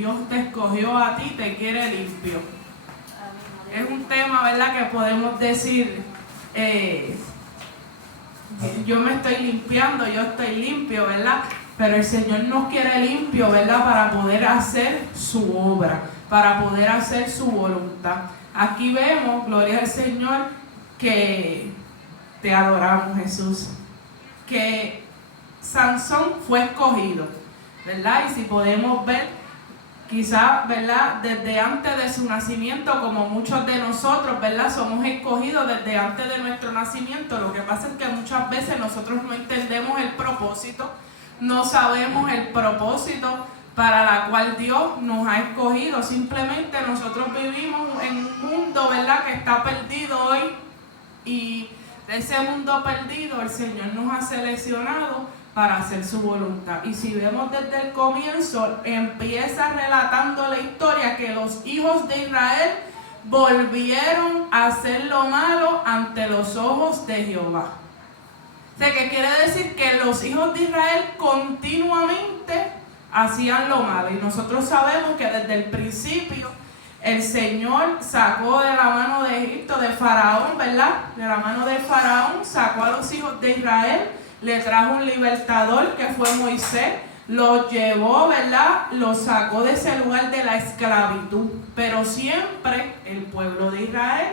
Dios te escogió a ti, te quiere limpio. Es un tema, ¿verdad?, que podemos decir, yo me estoy limpiando, yo estoy limpio, ¿verdad? Pero el Señor nos quiere limpio, ¿verdad?, para poder hacer su obra, para poder hacer su voluntad. Aquí vemos, gloria al Señor, que te adoramos, Jesús, que Sansón fue escogido, ¿verdad? Y si podemos ver, quizás, ¿verdad?, desde antes de su nacimiento, como muchos de nosotros, ¿verdad?, somos escogidos desde antes de nuestro nacimiento. Lo que pasa es que muchas veces nosotros no entendemos el propósito, no sabemos el propósito para la cual Dios nos ha escogido. Simplemente nosotros vivimos en un mundo, ¿verdad?, que está perdido hoy, y de ese mundo perdido el Señor nos ha seleccionado para hacer su voluntad. Y si vemos desde el comienzo, empieza relatando la historia que los hijos de Israel volvieron a hacer lo malo ante los ojos de Jehová. O sea, que quiere decir que los hijos de Israel continuamente hacían lo malo. Y nosotros sabemos que desde el principio el Señor sacó de la mano de Egipto, de Faraón, ¿verdad? De la mano de Faraón sacó a los hijos de Israel, le trajo un libertador que fue Moisés, los llevó, ¿verdad? Los sacó de ese lugar de la esclavitud. Pero siempre el pueblo de Israel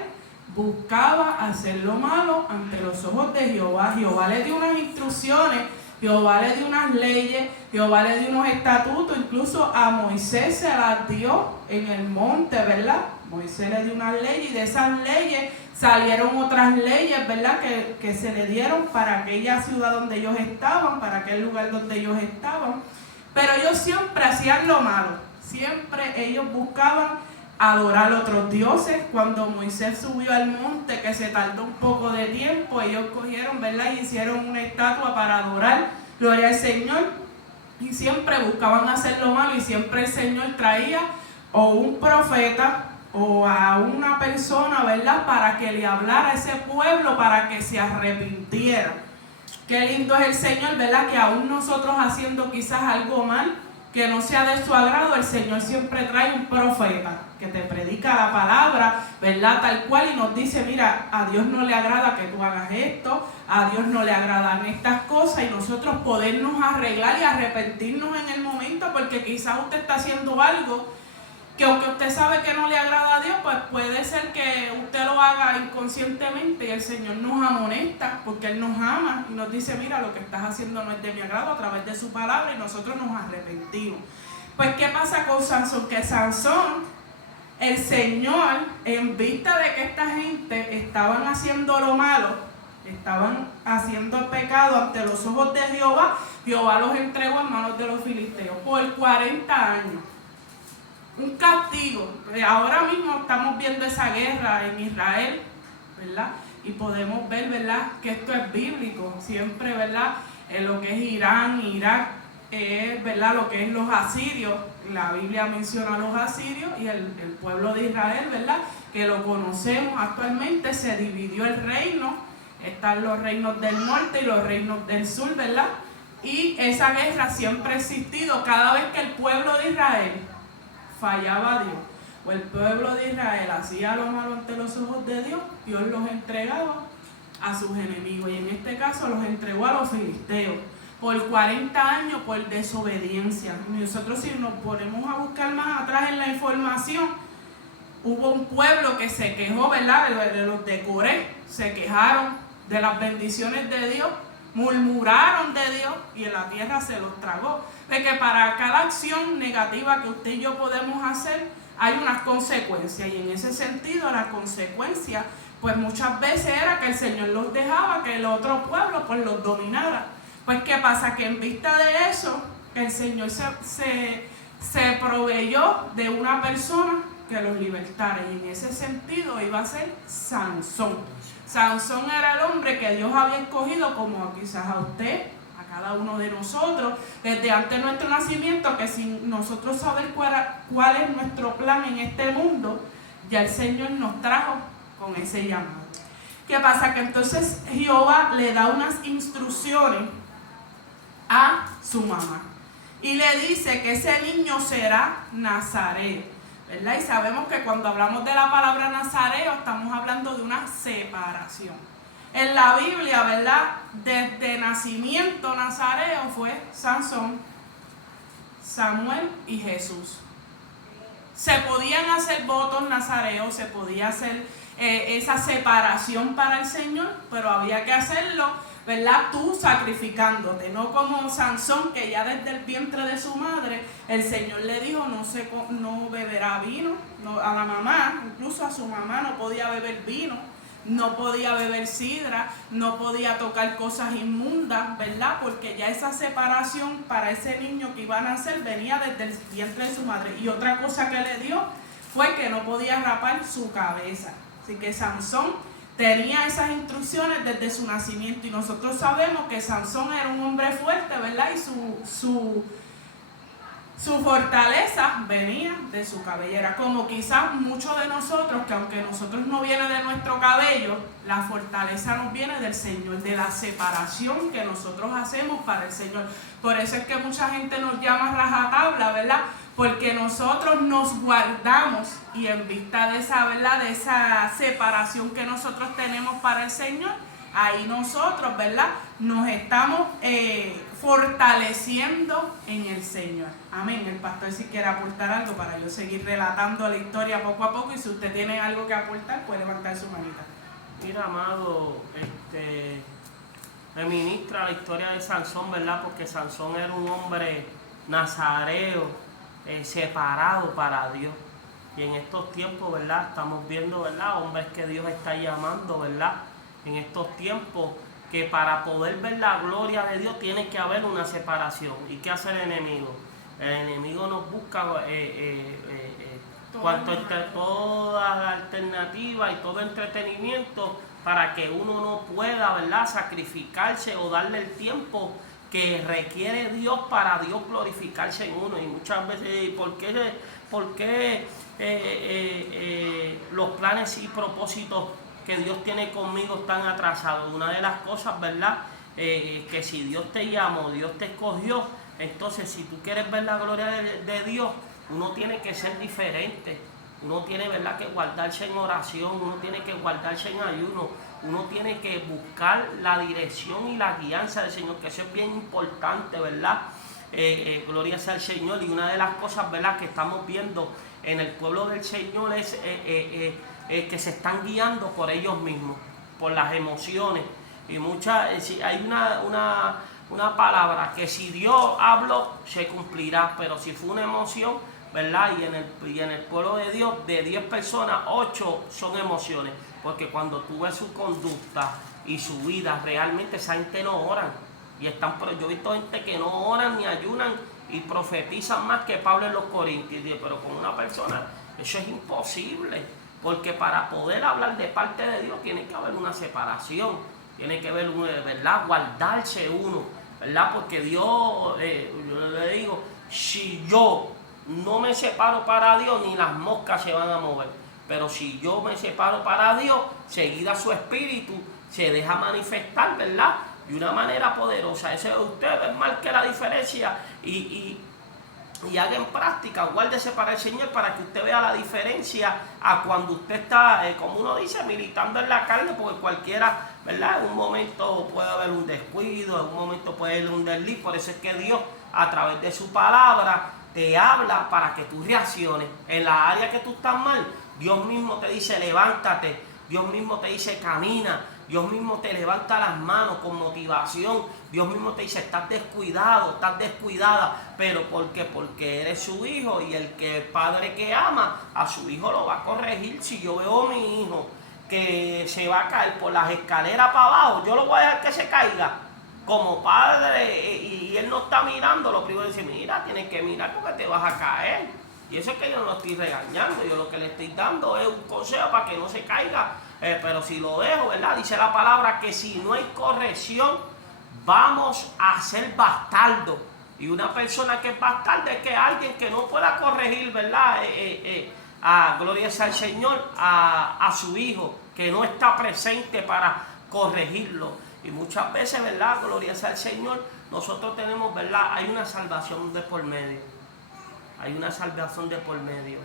buscaba hacer lo malo ante los ojos de Jehová. Jehová le dio unas instrucciones, Jehová le dio unas leyes, Jehová le dio unos estatutos, incluso a Moisés se las dio en el monte, ¿verdad? Moisés le dio unas leyes y de esas leyes salieron otras leyes, ¿verdad?, que se le dieron para aquella ciudad donde ellos estaban, para aquel lugar donde ellos estaban. Pero ellos siempre hacían lo malo, siempre ellos buscaban adorar a otros dioses. Cuando Moisés subió al monte, que se tardó un poco de tiempo, ellos cogieron, ¿verdad?, y hicieron una estatua para adorar, gloria al Señor, y siempre buscaban hacer lo malo, y siempre el Señor traía o un profeta o a una persona, ¿verdad?, para que le hablara a ese pueblo, para que se arrepintiera. Qué lindo es el Señor, ¿verdad?, que aún nosotros haciendo quizás algo mal, que no sea de su agrado, el Señor siempre trae un profeta que te predica la palabra, ¿verdad?, tal cual, y nos dice, mira, a Dios no le agrada que tú hagas esto, a Dios no le agradan estas cosas, y nosotros podernos arreglar y arrepentirnos en el momento, porque quizás usted está haciendo algo que aunque usted sabe que no le agrada a Dios, pues puede ser que usted lo haga inconscientemente, y el Señor nos amonesta porque Él nos ama y nos dice, mira, lo que estás haciendo no es de mi agrado, a través de su palabra, y nosotros nos arrepentimos. Pues ¿qué pasa con Sansón? Que Sansón, el Señor, en vista de que esta gente estaban haciendo lo malo, estaban haciendo el pecado ante los ojos de Jehová, Jehová los entregó en manos de los filisteos por 40 años. Un castigo. Ahora mismo estamos viendo esa guerra en Israel, ¿verdad? Y podemos ver, ¿verdad?, que esto es bíblico. Siempre, ¿verdad?, en lo que es Irán, Irak, ¿verdad?, lo que es los asirios. La Biblia menciona a los asirios y el pueblo de Israel, ¿verdad?, que lo conocemos actualmente. Se dividió el reino. Están los reinos del norte y los reinos del sur, ¿verdad? Y esa guerra siempre ha existido. Cada vez que el pueblo de Israel fallaba a Dios, o el pueblo de Israel hacía lo malo ante los ojos de Dios, Dios los entregaba a sus enemigos, y en este caso los entregó a los filisteos por 40 años por desobediencia. Nosotros, si nos ponemos a buscar más atrás en la información, hubo un pueblo que se quejó, ¿verdad?, de los de Coré, se quejaron de las bendiciones de Dios, murmuraron de Dios, y en la tierra se los tragó. De que para cada acción negativa que usted y yo podemos hacer, hay unas consecuencias, y en ese sentido la consecuencia, pues muchas veces era que el Señor los dejaba que el otro pueblo pues los dominara. Pues ¿qué pasa? Que en vista de eso, el Señor se proveyó de una persona que los libertara, y en ese sentido iba a ser Sansón. Sansón era el hombre que Dios había escogido, como quizás a usted, a cada uno de nosotros, desde antes de nuestro nacimiento, que sin nosotros saber cuál es nuestro plan en este mundo, ya el Señor nos trajo con ese llamado. ¿Qué pasa? Que entonces Jehová le da unas instrucciones a su mamá. y le dice que ese niño será nazareo, ¿verdad? Y sabemos que cuando hablamos de la palabra nazareo estamos hablando de una separación. En la Biblia, ¿verdad? Desde nacimiento nazareo fue Sansón, Samuel y Jesús. Se podían hacer votos nazareos, se podía hacer esa separación para el Señor, pero había que hacerlo, ¿verdad? Tú sacrificándote, no como Sansón, que ya desde el vientre de su madre, el Señor le dijo, no beberá vino, no, a la mamá, incluso a su mamá no podía beber vino, no podía beber sidra, no podía tocar cosas inmundas, ¿verdad? Porque ya esa separación para ese niño que iba a nacer venía desde el vientre de su madre. Y otra cosa que le dio fue que no podía rapar su cabeza. Así que Sansón tenía esas instrucciones desde su nacimiento, y nosotros sabemos que Sansón era un hombre fuerte, ¿verdad? Y su fortaleza venía de su cabellera, como quizás muchos de nosotros, que aunque nosotros no viene de nuestro cabello, la fortaleza nos viene del Señor, de la separación que nosotros hacemos para el Señor. Por eso es que mucha gente nos llama rajatabla, ¿verdad? Porque nosotros nos guardamos, y en vista de esa, ¿verdad?, de esa separación que nosotros tenemos para el Señor, ahí nosotros, ¿verdad?, nos estamos fortaleciendo en el Señor. Amén. El pastor, si quiere aportar algo para yo seguir relatando la historia poco a poco, y si usted tiene algo que aportar, puede levantar su manita. Mira, amado, me ministra la historia de Sansón, ¿verdad? Porque Sansón era un hombre nazareo, separado para Dios. Y en estos tiempos, ¿verdad?, estamos viendo, ¿verdad?, hombres que Dios está llamando, ¿verdad?, en estos tiempos, que para poder ver la gloria de Dios tiene que haber una separación. ¿Y qué hace el enemigo? El enemigo nos busca toda la alternativa y todo entretenimiento para que uno no pueda, ¿verdad?, sacrificarse o darle el tiempo que requiere Dios para Dios glorificarse en uno. Y muchas veces, ¿por qué los planes y propósitos que Dios tiene conmigo están atrasados? Una de las cosas, ¿verdad?, que si Dios te llamó, Dios te escogió, entonces si tú quieres ver la gloria de Dios, uno tiene que ser diferente. Uno tiene, ¿verdad?, que guardarse en oración, uno tiene que guardarse en ayuno, uno tiene que buscar la dirección y la guianza del Señor, que eso es bien importante, ¿verdad? Gloria sea al Señor. Y una de las cosas, ¿verdad?, que estamos viendo en el pueblo del Señor es que se están guiando por ellos mismos, por las emociones. Y hay una palabra que si Dios habló, se cumplirá, pero si fue una emoción, ¿verdad? Y en el pueblo de Dios, de 10 personas, 8 son emociones. Porque cuando tú ves su conducta y su vida, realmente esa gente no oran. Yo he visto gente que no oran ni ayunan y profetizan más que Pablo en los Corintios. Pero con una persona, eso es imposible. Porque para poder hablar de parte de Dios, tiene que haber una separación. Tiene que haber, ¿verdad?, guardarse uno, ¿verdad? Porque Dios, yo le digo, si yo no me separo para Dios, ni las moscas se van a mover. Pero si yo me separo para Dios, seguida su espíritu se deja manifestar, ¿verdad?, de una manera poderosa. Ese de ustedes marque la diferencia y haga en práctica, guárdese para el Señor, para que usted vea la diferencia a cuando usted está, como uno dice, militando en la carne, porque cualquiera, ¿verdad?, en un momento puede haber un descuido, en un momento puede haber un desliz. Por eso es que Dios, a través de su palabra, te habla para que tú reacciones. En la área que tú estás mal, Dios mismo te dice levántate, Dios mismo te dice camina, Dios mismo te levanta las manos con motivación, Dios mismo te dice estás descuidado, estás descuidada. ¿Pero por qué? Porque eres su hijo, y el padre que ama a su hijo lo va a corregir. Si yo veo a mi hijo que se va a caer por las escaleras para abajo, yo lo voy a dejar que se caiga. Como padre, y él no está mirando, lo primero es decir, mira, tienes que mirar porque te vas a caer. Y eso es que yo no lo estoy regañando, yo lo que le estoy dando es un consejo para que no se caiga. Pero si lo dejo, ¿verdad?, dice la palabra que si no hay corrección, vamos a ser bastardos. Y una persona que es bastarda es que alguien que no pueda corregir, ¿verdad?, gloria sea al Señor, a su hijo, que no está presente para corregirlo. Y muchas veces, ¿verdad?, gloria sea al Señor, nosotros tenemos, ¿verdad? Hay una salvación de por medio. Hay una salvación de por medio.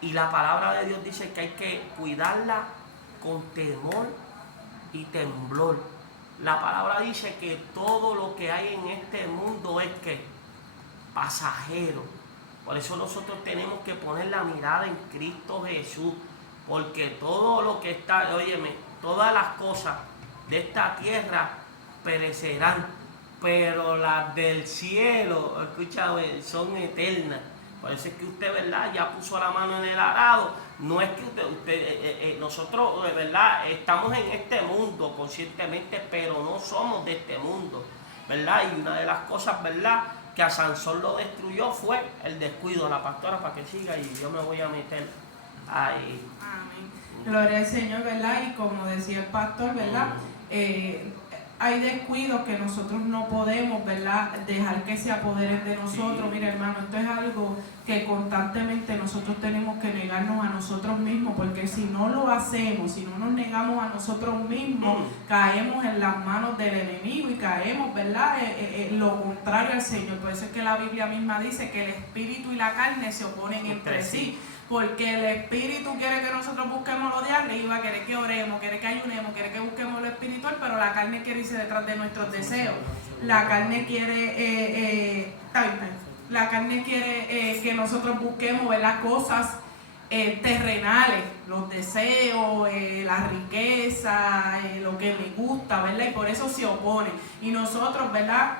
Y la palabra de Dios dice que hay que cuidarla con temor y temblor. La palabra dice que todo lo que hay en este mundo es que pasajero. Por eso nosotros tenemos que poner la mirada en Cristo Jesús. Porque todo lo que está, óyeme, todas las cosas de esta tierra perecerán, pero las del cielo, escúchame, son eternas. Por eso es que usted, ¿verdad?, ya puso la mano en el arado. No es que nosotros, ¿verdad?, estamos en este mundo conscientemente, pero no somos de este mundo, ¿verdad? Y una de las cosas, ¿verdad?, que a Sansón lo destruyó fue el descuido. La pastora, para que siga, y yo me voy a meter ahí. Amén. Gloria al Señor, ¿verdad? Y como decía el pastor, ¿verdad? Hay descuidos que nosotros no podemos, ¿verdad?, dejar que se apoderen de nosotros. Sí. Mira, hermano, esto es algo que constantemente nosotros tenemos que negarnos a nosotros mismos, porque si no lo hacemos, si no nos negamos a nosotros mismos, caemos en las manos del enemigo y caemos, ¿verdad?, en lo contrario al Señor. Por eso es que la Biblia misma dice que el espíritu y la carne se oponen entre sí. Porque el espíritu quiere que nosotros busquemos lo de arriba, quiere que oremos, quiere que ayunemos, quiere que busquemos lo espiritual, pero la carne quiere irse detrás de nuestros deseos. La carne quiere que nosotros busquemos, ¿verdad?, cosas terrenales, los deseos, la riqueza, lo que me gusta, ¿verdad? Y por eso se opone. Y nosotros, ¿verdad?,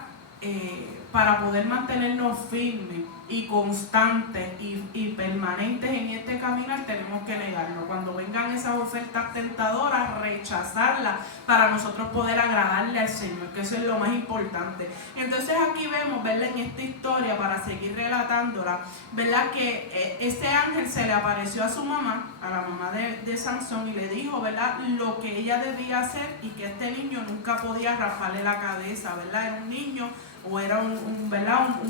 para poder mantenernos firmes y constantes y permanentes en este caminar, tenemos que negarnos. Cuando vengan esas ofertas tentadoras, rechazarlas para nosotros poder agradarle al Señor, que eso es lo más importante. Entonces aquí vemos, ¿verdad?, en esta historia, para seguir relatándola, ¿verdad?, que este ángel se le apareció a su mamá, a la mamá de Sansón, y le dijo, ¿verdad?, lo que ella debía hacer, y que este niño nunca podía rasparle la cabeza, ¿verdad? Era un niño, o era un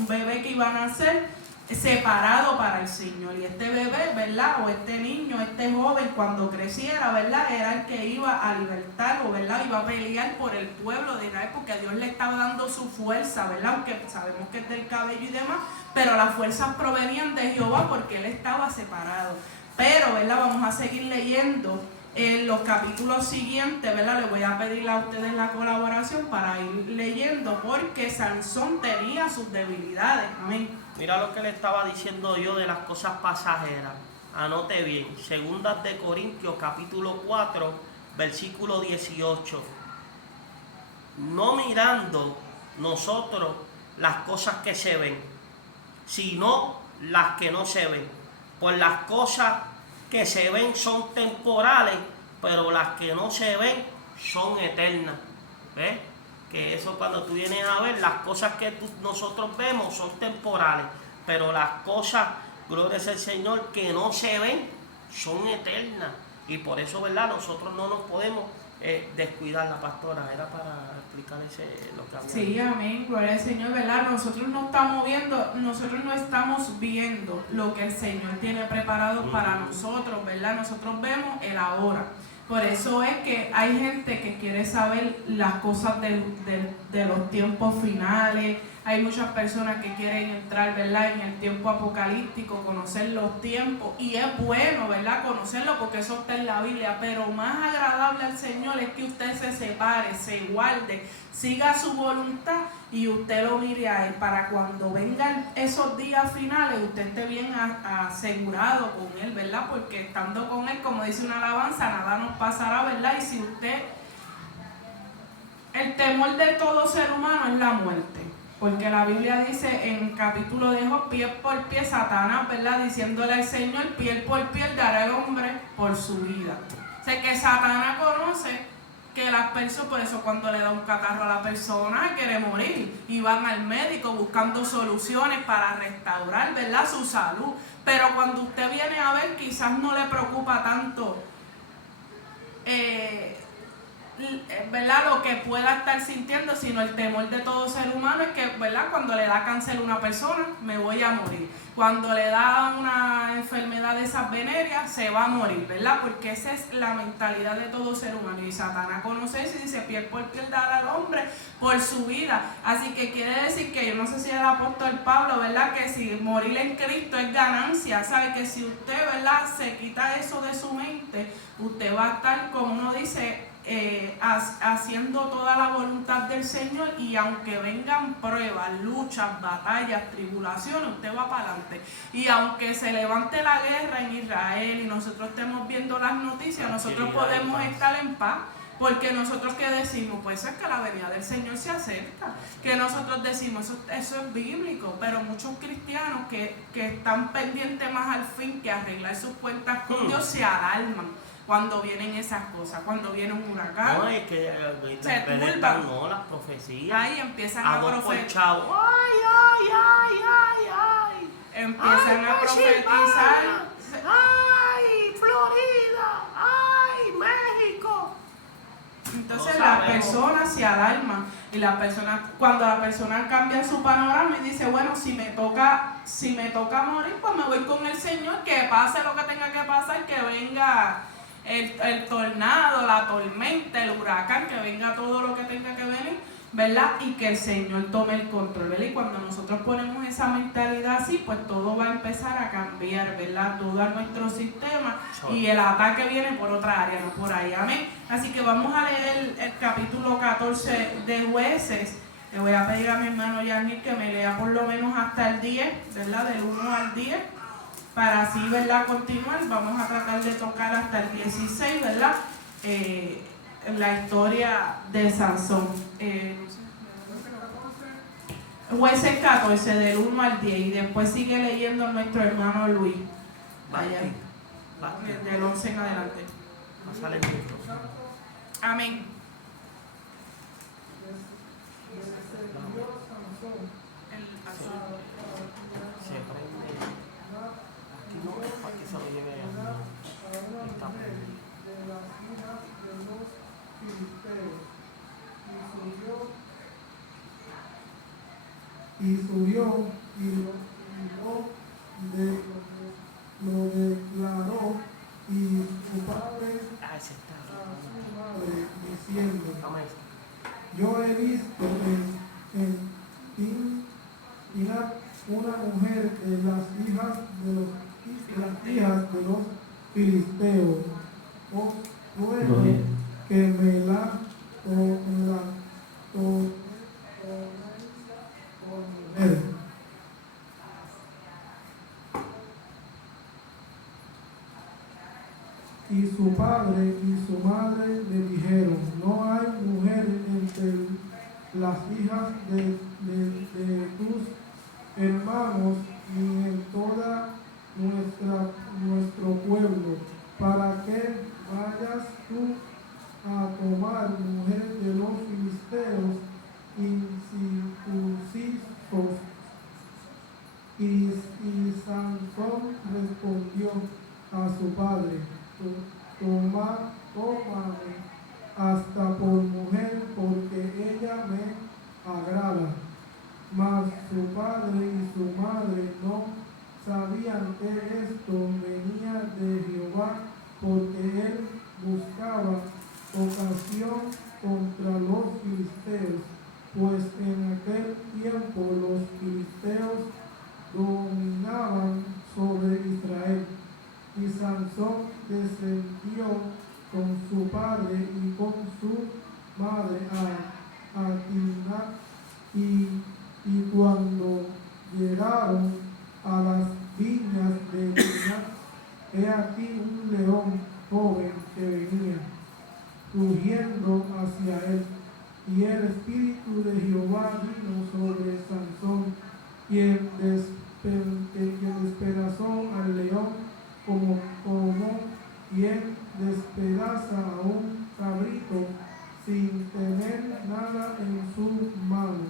bebé que iba a nacer separado para el Señor, y este bebé, ¿verdad?, o este niño, este joven, cuando creciera, ¿verdad?, era el que iba a libertarlo, ¿verdad?, iba a pelear por el pueblo de Israel, porque Dios le estaba dando su fuerza, ¿verdad?, aunque sabemos que es del cabello y demás, pero las fuerzas provenían de Jehová porque él estaba separado. Pero, ¿verdad?, vamos a seguir leyendo en los capítulos siguientes, ¿verdad? Les voy a pedir a ustedes la colaboración para ir leyendo, porque Sansón tenía sus debilidades. Amén. Mira lo que le estaba diciendo yo de las cosas pasajeras. Anote bien, Segundas de Corintios capítulo 4, versículo 18. No mirando nosotros las cosas que se ven, sino las que no se ven. Pues las cosas que se ven son temporales, pero las que no se ven son eternas. ¿Ves? Que eso, cuando tú vienes a ver, las cosas que nosotros vemos son temporales, pero las cosas, gloria al Señor, que no se ven son eternas. Y por eso, ¿verdad?, nosotros no nos podemos descuidar. La pastora era para explicar lo que había. Sí, amén, gloria al Señor, ¿verdad? Nosotros no estamos viendo lo que el Señor tiene preparado para nosotros, ¿verdad? Nosotros vemos el ahora. Por eso es que hay gente que quiere saber las cosas de los tiempos finales. Hay muchas personas que quieren entrar, ¿verdad?, en el tiempo apocalíptico, conocer los tiempos. Y es bueno, ¿verdad?, conocerlo, porque eso está en la Biblia. Pero más agradable al Señor es que usted se separe, se guarde, siga su voluntad y usted lo mire a Él, para cuando vengan esos días finales, usted esté bien asegurado con Él, ¿verdad? Porque estando con Él, como dice una alabanza, nada nos pasará, ¿verdad? Y si usted... El temor de todo ser humano es la muerte. Porque la Biblia dice en el capítulo de Job, pie por pie, Satanás, ¿verdad?, diciéndole al Señor, piel por piel dará el hombre por su vida. O sea que Satanás conoce que las personas, por eso cuando le da un catarro a la persona, quiere morir. Y van al médico buscando soluciones para restaurar, ¿verdad?, su salud. Pero cuando usted viene a ver, quizás no le preocupa tanto ¿verdad?, lo que pueda estar sintiendo, sino el temor de todo ser humano es que, ¿verdad?, cuando le da cáncer a una persona, me voy a morir. Cuando le da una enfermedad de esas venéreas, se va a morir, ¿verdad? Porque esa es la mentalidad de todo ser humano. Y Satanás conoce eso y dice, piel por piel dar al hombre por su vida. Así que quiere decir que, yo no sé si el apóstol Pablo, ¿verdad? Que si morir en Cristo es ganancia, ¿sabe? Que si usted, ¿verdad? Se quita eso de su mente, usted va a estar, como uno dice, haciendo toda la voluntad del Señor, y aunque vengan pruebas, luchas, batallas, tribulaciones, usted va para adelante. Y aunque se levante la guerra en Israel y nosotros estemos viendo las noticias, nosotros podemos estar en paz, porque nosotros que decimos, pues es que la venida del Señor se acerca, que nosotros decimos, eso es bíblico, pero muchos cristianos que están pendientes más al fin que arreglar sus cuentas con Dios se alarman cuando vienen esas cosas, cuando viene un huracán. No, es que se turban. no, las profecías. Ahí empiezan a profetizar. Ay. Empiezan a profetizar. Ay, Florida. Ay, México. Entonces las personas se alarman, y la persona, cuando la persona cambia su panorama y dice, bueno, si me toca morir, pues me voy con el Señor, que pase lo que tenga que pasar, que venga el tornado, la tormenta, el huracán, que venga todo lo que tenga que venir, ¿verdad? Y que el Señor tome el control, ¿verdad? Y cuando nosotros ponemos esa mentalidad así, pues todo va a empezar a cambiar, ¿verdad? Todo nuestro sistema, y el ataque viene por otra área, no por ahí, amén. Así que vamos a leer el capítulo 14 de Jueces. Le voy a pedir a mi hermano Yanni que me lea por lo menos hasta el 10, ¿verdad? Del 1 al 10. Para así, ¿verdad?, continuar. Vamos a tratar de tocar hasta el 16, ¿verdad? La historia de Sansón. Jueces 14, del 1 al 10, y después sigue leyendo nuestro hermano Luis. Vaya, del 11 en adelante. Pásale el micrófono. Amén. Y subió y lo declaró, y su padre a su madre, diciendo, yo he visto en Timnat una mujer de las hijas de los filisteos, ruego que me la Y su padre y su madre le dijeron, no hay mujer entre las hijas de tus hermanos, ni en toda nuestro pueblo, para que vayas tú a tomar mujer de los filisteos incircuncisos. Y Sansón respondió a su padre, tómame hasta por mujer, porque ella me agrada. Mas su padre y su madre no sabían que esto venía de Jehová, porque él buscaba ocasión contra los filisteos, pues en aquel tiempo los filisteos dominaban sobre Israel. Y Sansón descendió con su padre y con su madre a Timnat, y cuando llegaron a las viñas de Timnat, he aquí un león joven que venía rugiendo hacia él, y el espíritu de Jehová vino sobre Sansón, quien despedazó al león como quien despedaza a un cabrito sin tener nada en su mano.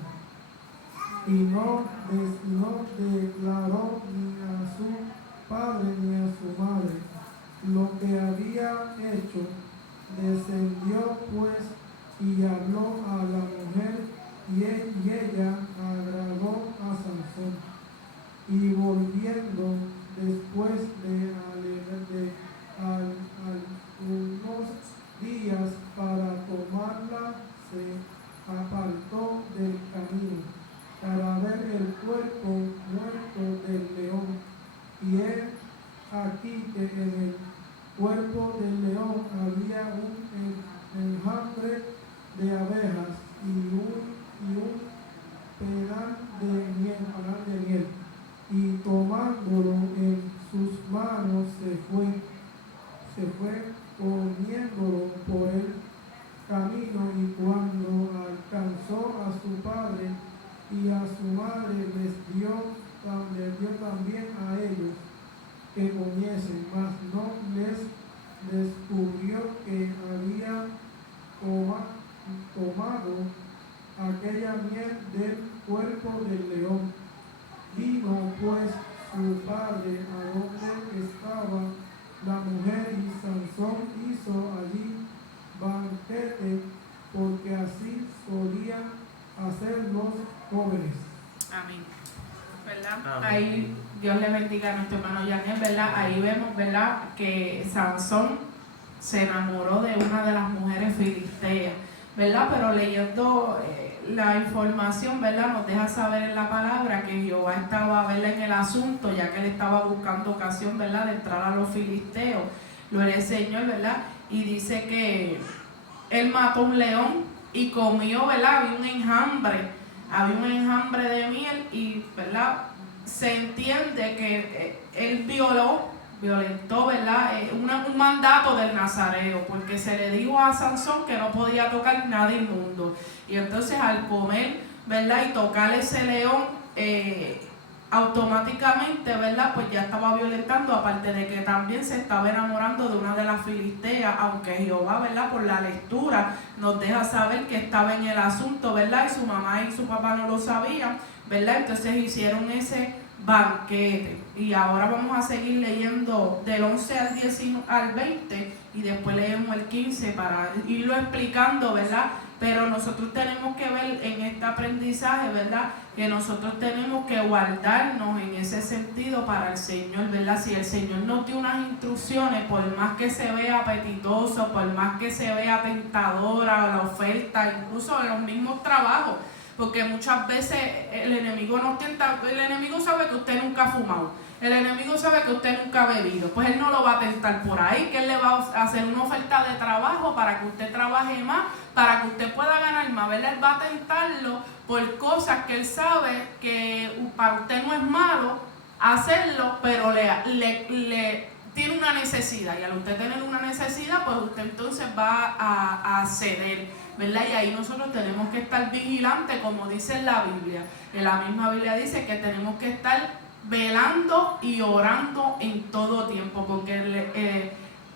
Y no declaró ni a su padre ni a su madre lo que había hecho. Descendió pues y habló a la mujer, y ella agradó a Sansón. Y volviendo después después de algunos días para tomarla, se apartó del camino para ver el cuerpo muerto del león. Y he aquí que en el cuerpo del león había un enjambre de abejas y un pedal de miel. Y tomándolo en sus manos se fue comiéndolo por el camino, y cuando alcanzó a su padre y a su madre les dio también a ellos que comiesen, mas no les descubrió que había tomado aquella miel del cuerpo del león. Vino pues su padre a donde estaba la mujer, y Sansón hizo allí banquete, porque así solían hacer los jóvenes. Amén. ¿Verdad? Amén. Ahí Dios le bendiga a nuestro hermano Yanel, ¿verdad? Ahí vemos, ¿verdad?, que Sansón se enamoró de una de las mujeres filisteas, ¿verdad? Pero leyendo la información, ¿verdad?, nos deja saber en la palabra que Jehová estaba, ¿verdad?, en el asunto, ya que él estaba buscando ocasión, ¿verdad?, de entrar a los filisteos. Gloria al Señor, ¿verdad? Y dice que él mató un león y comió, ¿verdad? Había un enjambre de miel, y, ¿verdad?, se entiende que él violentó, ¿verdad?, un mandato del Nazareo, porque se le dijo a Sansón que no podía tocar nada inmundo. Y entonces al comer, ¿verdad?, y tocar ese león, automáticamente, ¿verdad?, pues ya estaba violentando, aparte de que también se estaba enamorando de una de las filisteas, aunque Jehová, ¿verdad?, por la lectura nos deja saber que estaba en el asunto, ¿verdad?, y su mamá y su papá no lo sabían, ¿verdad? Entonces hicieron ese banquete. Y ahora vamos a seguir leyendo del 11 al 20, y después leemos el 15 para irlo explicando, ¿verdad? Pero nosotros tenemos que ver en este aprendizaje, ¿verdad?, que nosotros tenemos que guardarnos en ese sentido para el Señor, ¿verdad? Si el Señor nos dio unas instrucciones, por más que se vea apetitoso, por más que se vea tentadora la oferta, incluso en los mismos trabajos, porque muchas veces el enemigo nos tienta. El enemigo sabe que usted nunca ha fumado, el enemigo sabe que usted nunca ha bebido, pues él no lo va a tentar por ahí, que él le va a hacer una oferta de trabajo para que usted trabaje más, para que usted pueda ganar más, ¿verdad? Él va a tentarlo por cosas que él sabe que para usted no es malo hacerlo, pero le tiene una necesidad, y al usted tener una necesidad, pues usted entonces va a ceder, ¿verdad? Y ahí nosotros tenemos que estar vigilantes, como dice la Biblia. En la misma Biblia dice que tenemos que estar velando y orando en todo tiempo, porque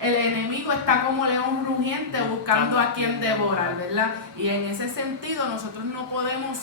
el enemigo está como león rugiente buscando a quien devorar, ¿verdad? Y en ese sentido nosotros no podemos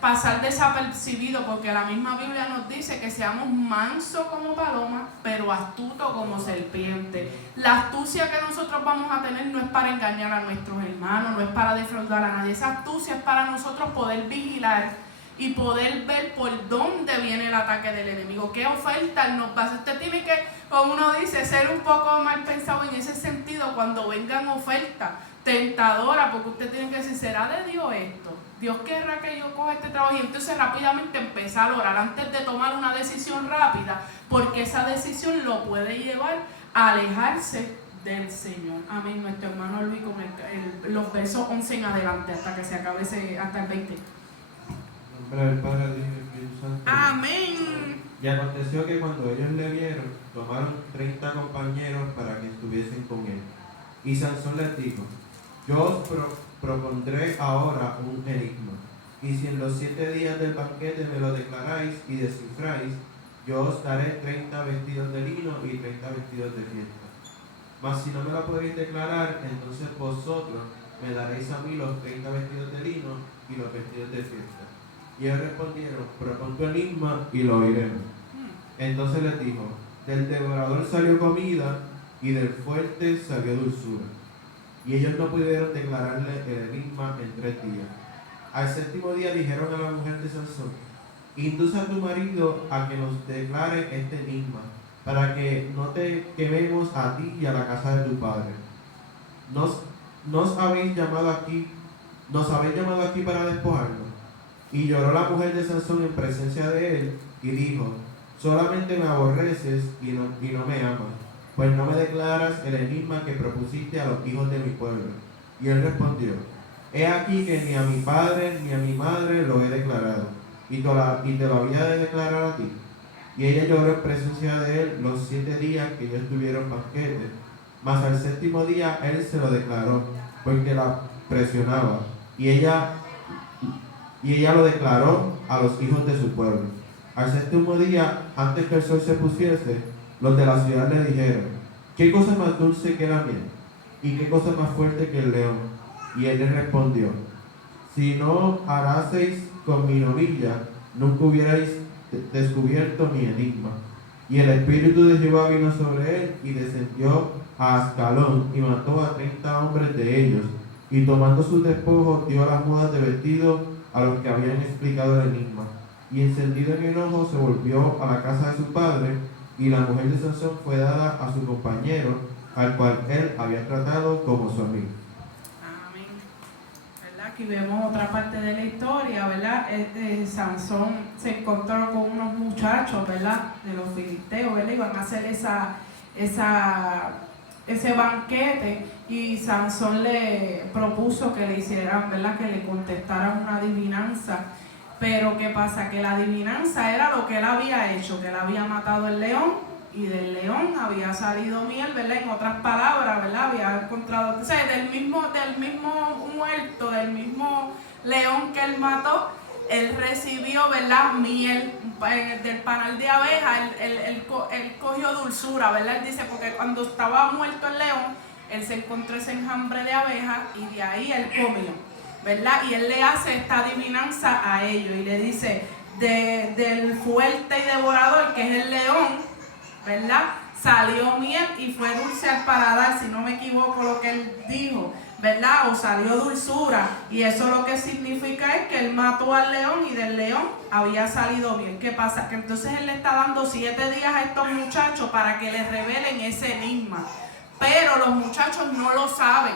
pasar desapercibidos, porque la misma Biblia nos dice que seamos mansos como paloma, pero astutos como serpiente. La astucia que nosotros vamos a tener no es para engañar a nuestros hermanos, no es para defraudar a nadie. Esa astucia es para nosotros poder vigilar y poder ver por dónde viene el ataque del enemigo, qué oferta nos va a hacer. Usted tiene que, como uno dice, ser un poco mal pensado en ese sentido cuando vengan ofertas tentadoras, porque usted tiene que decir, ¿será de Dios esto? Dios querrá que yo coja este trabajo, y entonces rápidamente empezar a orar antes de tomar una decisión rápida, porque esa decisión lo puede llevar a alejarse del Señor. Amén. Nuestro hermano Luis con los versos 11 en adelante, hasta que se acabe hasta el 20. Nombre del Padre, del Hijo y del Espíritu Santo. Amén. Y aconteció que cuando ellos le vieron, tomaron 30 compañeros para que estuviesen con él. Y Sansón les dijo: yo os propondré ahora un enigma, y si en los 7 días del banquete me lo declaráis y descifráis, yo os daré 30 vestidos de lino y 30 vestidos de fiesta. Mas si no me lo podéis declarar, entonces vosotros me daréis a mí los 30 vestidos de lino y los vestidos de fiesta. Y ellos respondieron: propon tu enigma y lo oiremos. Entonces les dijo: del devorador salió comida, y del fuerte salió dulzura. Y ellos no pudieron declararle el enigma en 3 días. Al 7º día dijeron a la mujer de Sansón: Induce a tu marido a que nos declare este enigma, para que no te quememos a ti y a la casa de tu padre. Nos habéis llamado aquí para despojarnos. Y lloró la mujer de Sansón en presencia de él, y dijo: solamente me aborreces y no me amas, pues no me declaras el enigma que propusiste a los hijos de mi pueblo. Y él respondió: he aquí que ni a mi padre ni a mi madre lo he declarado, y te lo había de declarar a ti. Y ella lloró en presencia de él los 7 días que ellos tuvieron banquete, mas al 7º día él se lo declaró, porque la presionaba, y ella lo declaró a los hijos de su pueblo. Al 7º día, antes que el sol se pusiese, los de la ciudad le dijeron: ¿qué cosa más dulce que la miel? ¿Y qué cosa más fuerte que el león? Y él les respondió: si no haraseis con mi novilla, nunca hubierais descubierto mi enigma. Y el espíritu de Jehová vino sobre él, y descendió a Ascalón, y mató a 30 hombres de ellos, y tomando sus despojos, dio las mudas de vestido a los que habían explicado el enigma. Y encendido en enojo, se volvió a la casa de su padre, y la mujer de Sansón fue dada a su compañero, al cual él había tratado como su amigo. Amén. ¿Verdad? Aquí vemos otra parte de la historia, ¿verdad? Sansón se encontró con unos muchachos, ¿verdad? De los filisteos, ¿verdad? Iban a hacer ese banquete, y Sansón le propuso que le hicieran, ¿verdad? Que le contestaran una adivinanza. Pero ¿qué pasa? Que la adivinanza era lo que él había hecho, que él había matado el león, y del león había salido miel, ¿verdad? En otras palabras, ¿verdad? Había encontrado, o sea, del mismo muerto, del mismo león que él mató, él recibió, ¿verdad? Miel del panal de abeja. Él cogió dulzura, ¿verdad? Él dice, porque cuando estaba muerto el león, él se encontró ese enjambre de abeja, y de ahí él comió, ¿verdad? Y él le hace esta adivinanza a ellos, y le dice: del fuerte y devorador, que es el león, ¿verdad? Salió miel y fue dulce al paladar, si no me equivoco lo que él dijo, ¿verdad? O salió dulzura, y eso lo que significa es que él mató al león, y del león había salido miel. ¿Qué pasa? Que entonces él le está dando 7 días a estos muchachos para que les revelen ese enigma, pero los muchachos no lo saben,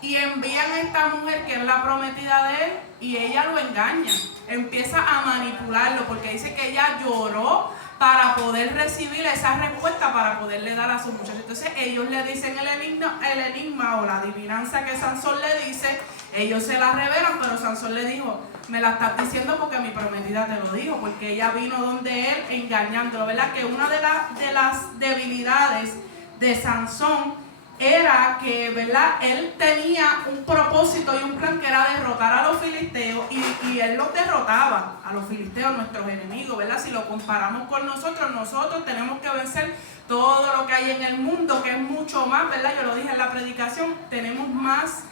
y envían a esta mujer que es la prometida de él, y ella lo engaña, empieza a manipularlo, porque dice que ella lloró para poder recibir esa respuesta, para poderle dar a sus muchachos. Entonces ellos le dicen el enigma o la adivinanza que Sansón le dice, ellos se la revelan, pero Sansón le dijo: me la estás diciendo porque mi prometida te lo dijo, porque ella vino donde él engañándolo, ¿verdad? Que una de las debilidades de Sansón era que, ¿verdad?, él tenía un propósito y un plan, que era derrotar a los filisteos, y él los derrotaba a los filisteos, nuestros enemigos, ¿verdad? Si lo comparamos con nosotros tenemos que vencer todo lo que hay en el mundo, que es mucho más, ¿verdad? Yo lo dije en la predicación, tenemos más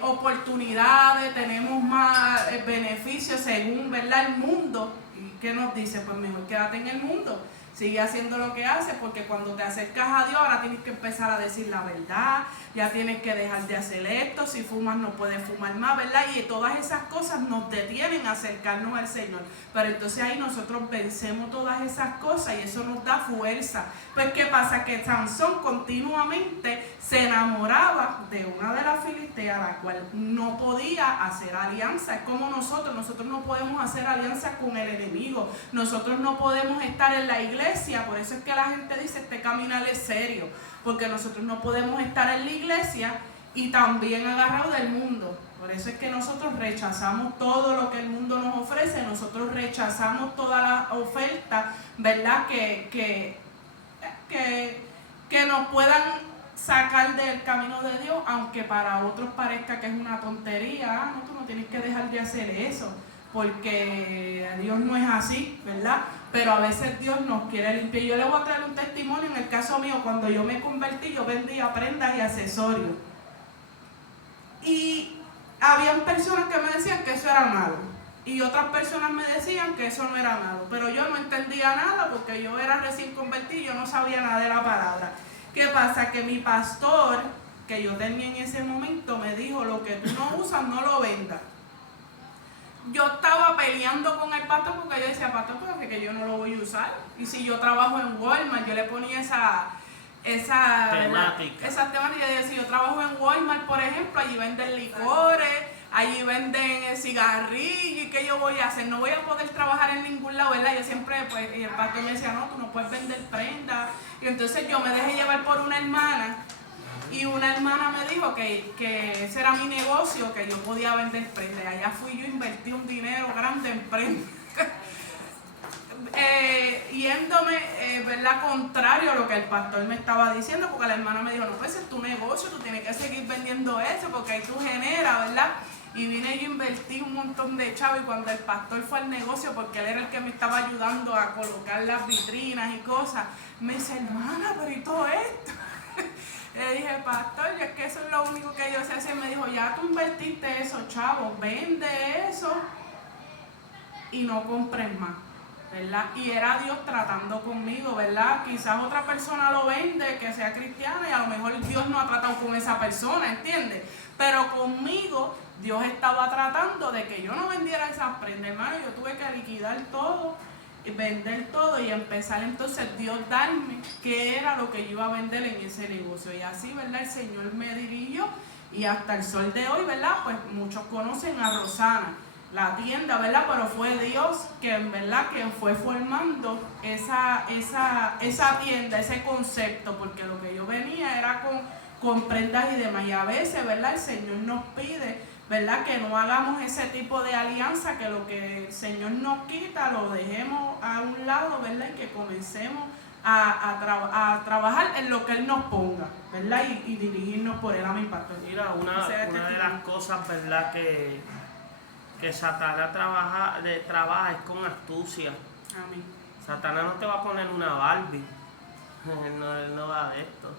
oportunidades, tenemos más beneficios según, ¿verdad?, el mundo. ¿Y qué nos dice? Pues mejor quédate en el mundo. Sigue haciendo lo que haces, porque cuando te acercas a Dios, ahora tienes que empezar a decir la verdad, ya tienes que dejar de hacer esto, si fumas no puedes fumar más, ¿verdad? Y todas esas cosas nos detienen a acercarnos al Señor. Pero entonces ahí nosotros vencemos todas esas cosas, y eso nos da fuerza. Pues ¿qué pasa? Que Sansón continuamente se enamoraba de una de las filisteas, la cual no podía hacer alianza. Es como nosotros no podemos hacer alianza con el enemigo, nosotros no podemos estar en la iglesia. Por eso es que la gente dice: este caminar es serio, porque nosotros no podemos estar en la iglesia y también agarrados del mundo. Por eso es que nosotros rechazamos todo lo que el mundo nos ofrece, nosotros rechazamos toda la oferta, ¿verdad?, que nos puedan sacar del camino de Dios, aunque para otros parezca que es una tontería. No, tú no tienes que dejar de hacer eso, porque Dios no es así, ¿verdad? Pero a veces Dios nos quiere limpiar. Yo le voy a traer un testimonio. En el caso mío, cuando yo me convertí, yo vendía prendas y accesorios, y habían personas que me decían que eso era malo, y otras personas me decían que eso no era malo, pero yo no entendía nada, porque yo era recién convertida y yo no sabía nada de la palabra. ¿Qué pasa? Que mi pastor, que yo tenía en ese momento, me dijo: lo que tú no usas, no lo vendas. yo estaba peleando con el pastor porque yo decía, pastor, pues que yo no lo voy a usar. Y si yo trabajo en Walmart, yo le ponía esa temática. Esas temáticas. Yo decía, si yo trabajo en Walmart, por ejemplo, allí venden licores, allí venden cigarrillos, ¿y qué yo voy a hacer? No voy a poder trabajar en ningún lado, ¿verdad? Yo siempre, pues, y el pastor me decía, no, tú no puedes vender prendas. Y entonces yo me dejé llevar por una hermana. Y una hermana me dijo que ese era mi negocio, que yo podía vender prendas. Allá fui yo, invertí un dinero grande en prendas. Yéndome, ¿verdad? Contrario a lo que el pastor me estaba diciendo, porque la hermana me dijo, no, pues es tu negocio, tú tienes que seguir vendiendo eso, porque ahí tú generas, ¿verdad? Y vine yo, invertí un montón de chavos, y cuando el pastor fue al negocio, porque él era el que me estaba ayudando a colocar las vitrinas y cosas, me dice, hermana, pero ¿y todo esto? Le dije, pastor, yo es que eso es lo único que yo sé hacer. Me dijo, ya tú invertiste eso, chavo, vende eso y no compres más, ¿verdad? Y era Dios tratando conmigo, ¿verdad? Quizás otra persona lo vende, que sea cristiana, y a lo mejor Dios no ha tratado con esa persona, ¿entiendes? Pero conmigo Dios estaba tratando de que yo no vendiera esas prendas, hermano. Yo tuve que liquidar todo, vender todo y empezar entonces Dios darme qué era lo que yo iba a vender en ese negocio. Y así, ¿verdad? El Señor me dirigió, y hasta el sol de hoy, ¿verdad? Pues muchos conocen a Rosana, la tienda, ¿verdad? Pero fue Dios que en verdad que fue formando esa tienda, ese concepto, porque lo que yo venía era con prendas y demás. Y a veces, ¿verdad? El Señor nos pide, ¿verdad? Que no hagamos ese tipo de alianza, que lo que el Señor nos quita lo dejemos a un lado, ¿verdad? Y que comencemos a trabajar en lo que Él nos ponga, ¿verdad? Y dirigirnos por Él. Amén, pastor. Mira, una de las cosas, ¿verdad? Que Satanás trabaja es con astucia. Amén. Satanás no te va a poner una Barbie. Él no va a esto.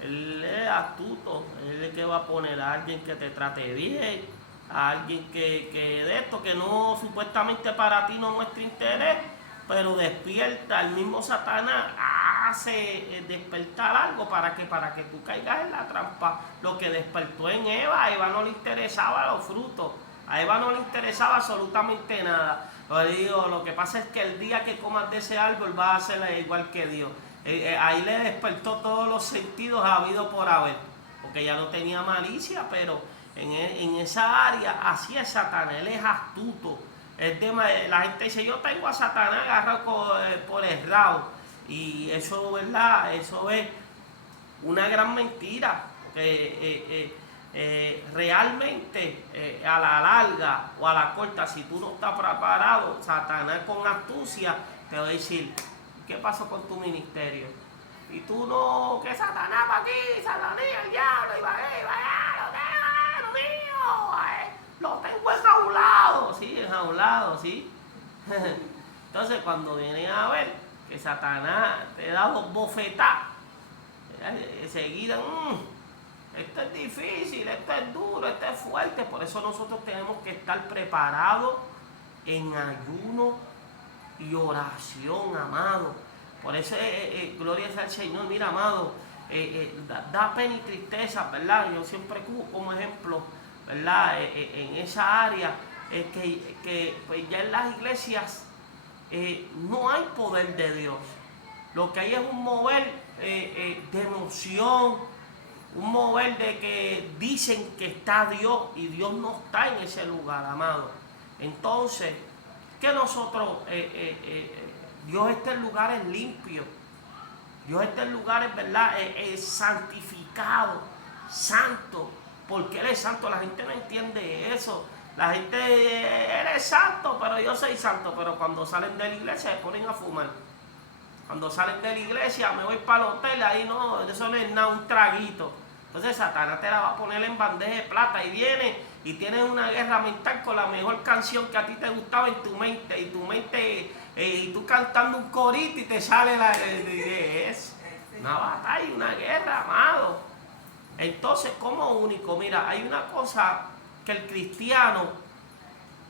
Él es astuto. Él es el que va a poner a alguien que te trate bien, a alguien que de esto, que no supuestamente para ti no muestra interés, pero despierta. El mismo Satanás hace despertar algo para que tú caigas en la trampa. Lo que despertó en Eva, a Eva no le interesaba los frutos. A Eva no le interesaba absolutamente nada. Lo que pasa es que el día que comas de ese árbol vas a ser igual que Dios. Ahí le despertó todos los sentidos habidos por haber. Porque ya no tenía malicia, pero en esa área así es Satanás. Él es astuto. La gente dice, yo tengo a Satanás agarrado por el rabo. Y eso, ¿verdad? Eso es una gran mentira. Realmente a la larga o a la corta, si tú no estás preparado, Satanás con astucia te va a decir, ¿qué pasó con tu ministerio? Y tú no, que Satanás para aquí, Satanás, el diablo, lo tengo enjaulado, ¿sí? Entonces cuando vienes a ver que Satanás te da dos bofetadas seguidas, esto es difícil, esto es duro, esto es fuerte. Por eso nosotros tenemos que estar preparados en ayuno y oración, amado. Por eso, gloria al Señor. Mira, amado, da pena y tristeza, ¿verdad? Yo siempre como ejemplo, ¿verdad? En esa área, que pues ya en las iglesias no hay poder de Dios. Lo que hay es un mover de emoción, un mover de que dicen que está Dios y Dios no está en ese lugar, amado. Entonces, que nosotros, Dios está en lugares limpios, Dios está en lugares, ¿verdad? Santificado, santo, porque Él es santo. La gente no entiende eso. La gente, eres santo, pero yo soy santo. Pero cuando salen de la iglesia se ponen a fumar. Cuando salen de la iglesia, me voy para el hotel, ahí no, eso no es nada, un traguito. Entonces Satanás te la va a poner en bandeja de plata y viene y tienes una guerra mental con la mejor canción que a ti te gustaba en tu mente. Y tú cantando un corito y te sale es una batalla, una guerra, amado. Entonces, como único, mira, hay una cosa que el cristiano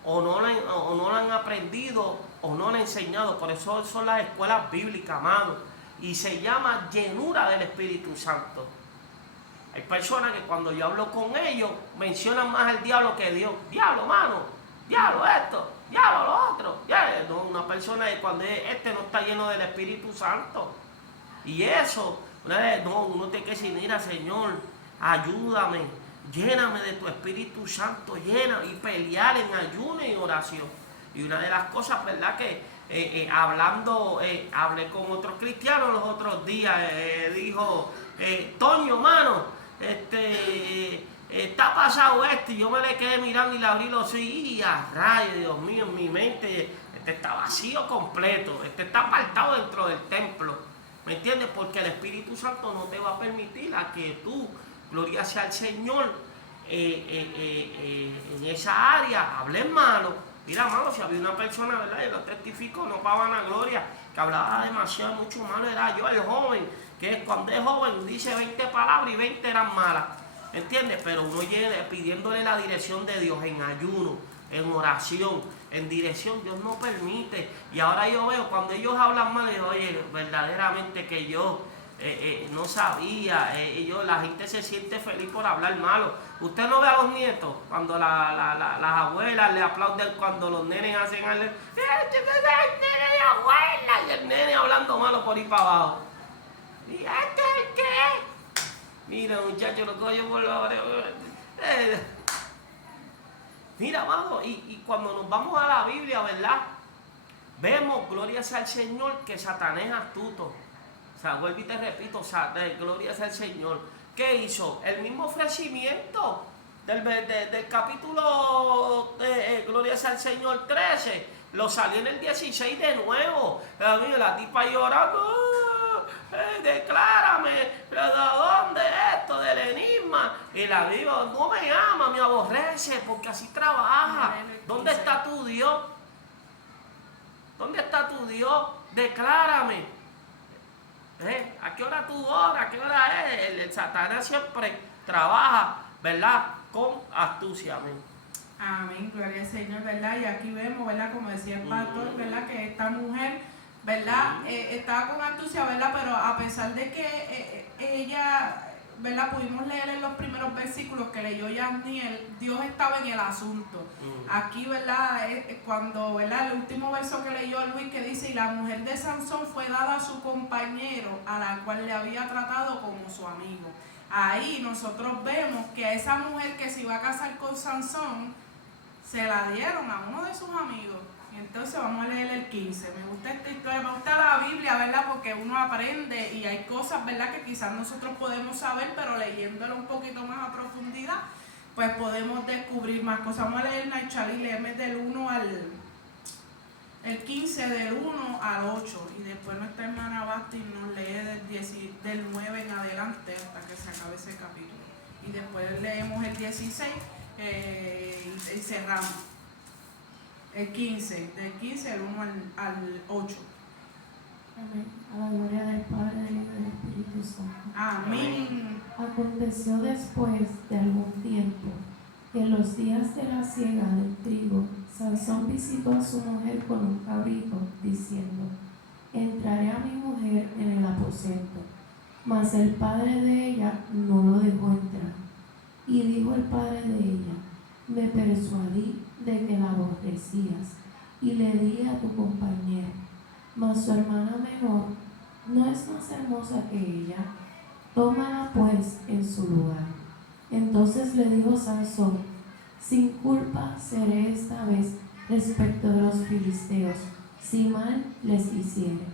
o no lo han aprendido o no lo han enseñado. Por eso son las escuelas bíblicas, amado. Y se llama llenura del Espíritu Santo. Hay personas que cuando yo hablo con ellos mencionan más al diablo que Dios. Diablo, mano, diablo esto, diablo lo otro. Ya, no, una persona cuando no está lleno del Espíritu Santo. Y eso, no, uno tiene que decir, mira Señor, ayúdame, lléname de tu Espíritu Santo, llena y pelear en ayuno y oración. Y una de las cosas, ¿verdad? Que hablé con otros cristianos los otros días, dijo, Toño, mano, está pasado esto, y yo me le quedé mirando y le abrí los ojos y a rayos, Dios mío, en mi mente, está vacío completo, está apartado dentro del templo. ¿Me entiendes? Porque el Espíritu Santo no te va a permitir a que tú, gloria sea al Señor, en esa área hables malo. Mira, hermano, si había una persona, ¿verdad? Yo lo testifico, no para vanagloria, que hablaba demasiado, mucho malo, era yo, el joven, que cuando es joven dice 20 palabras y 20 eran malas. ¿Me entiendes? Pero uno llega pidiéndole la dirección de Dios en ayuno, en oración, en dirección, Dios no permite. Y ahora yo veo, cuando ellos hablan mal, yo, oye, verdaderamente que yo no sabía, la gente se siente feliz por hablar malo. Usted no ve a los nietos, cuando las abuelas le aplauden cuando los nenes hacen algo, y el nene hablando malo por ir para abajo. ¿Y este es el qué? Mira, muchachos, lo cojo por la Mira, vamos, y cuando nos vamos a la Biblia, ¿verdad? Vemos, gloria sea al Señor, que Satanás es astuto. O sea, vuelvo y te repito, gloria sea al Señor. ¿Qué hizo? El mismo ofrecimiento del capítulo, gloria sea al Señor 13, lo salió en el 16 de nuevo. La tipa llorando, declárame, ¿de dónde esto? Del enigma. Y la Biblia no me ama, me aborrece, porque así trabaja. ¿Dónde está tu Dios? ¿Dónde está tu Dios? Declárame. ¿A qué hora tú oras? ¿A qué hora es? El Satanás siempre trabaja, ¿verdad? Con astucia. Amén. Amén, gloria al Señor, ¿verdad? Y aquí vemos, ¿verdad? Como decía el pastor, ¿verdad? Que esta mujer, ¿verdad? Estaba con astucia, ¿verdad? Pero a pesar de que ella, ¿verdad? Pudimos leer en los primeros versículos que leyó Yasniel, Dios estaba en el asunto. Aquí, ¿verdad? Cuando, ¿verdad? El último verso que leyó Luis, que dice, y la mujer de Sansón fue dada a su compañero, a la cual le había tratado como su amigo. Ahí nosotros vemos que a esa mujer que se iba a casar con Sansón, se la dieron a uno de sus amigos. Y entonces vamos a leer el 15. Me gusta esta historia, me gusta la Biblia, ¿verdad? Porque uno aprende y hay cosas, ¿verdad? Que quizás nosotros podemos saber, pero leyéndolo un poquito más a profundidad, pues podemos descubrir más cosas. Vamos a leer Nachali, léeme del 1 el 15, del 1 al 8. Y después nuestra hermana Basti nos lee del 9 en adelante hasta que se acabe ese capítulo. Y después leemos el 16 y cerramos. El 15, del 15 al 1 al 8. Amén. A la gloria del Padre, del Hijo y del Espíritu Santo. Amén. Aconteció después de algún tiempo que en los días de la siega del trigo, Sansón visitó a su mujer con un cabrito, diciendo, entraré a mi mujer en el aposento. Mas el padre de ella no lo dejó entrar. Y dijo el padre de ella, me persuadí de que la aborrecías, y le di a tu compañero. Mas su hermana menor no es más hermosa que ella. Tómala pues en su lugar. Entonces le dijo Sansón, sin culpa seré esta vez respecto de los filisteos, si mal les hiciere.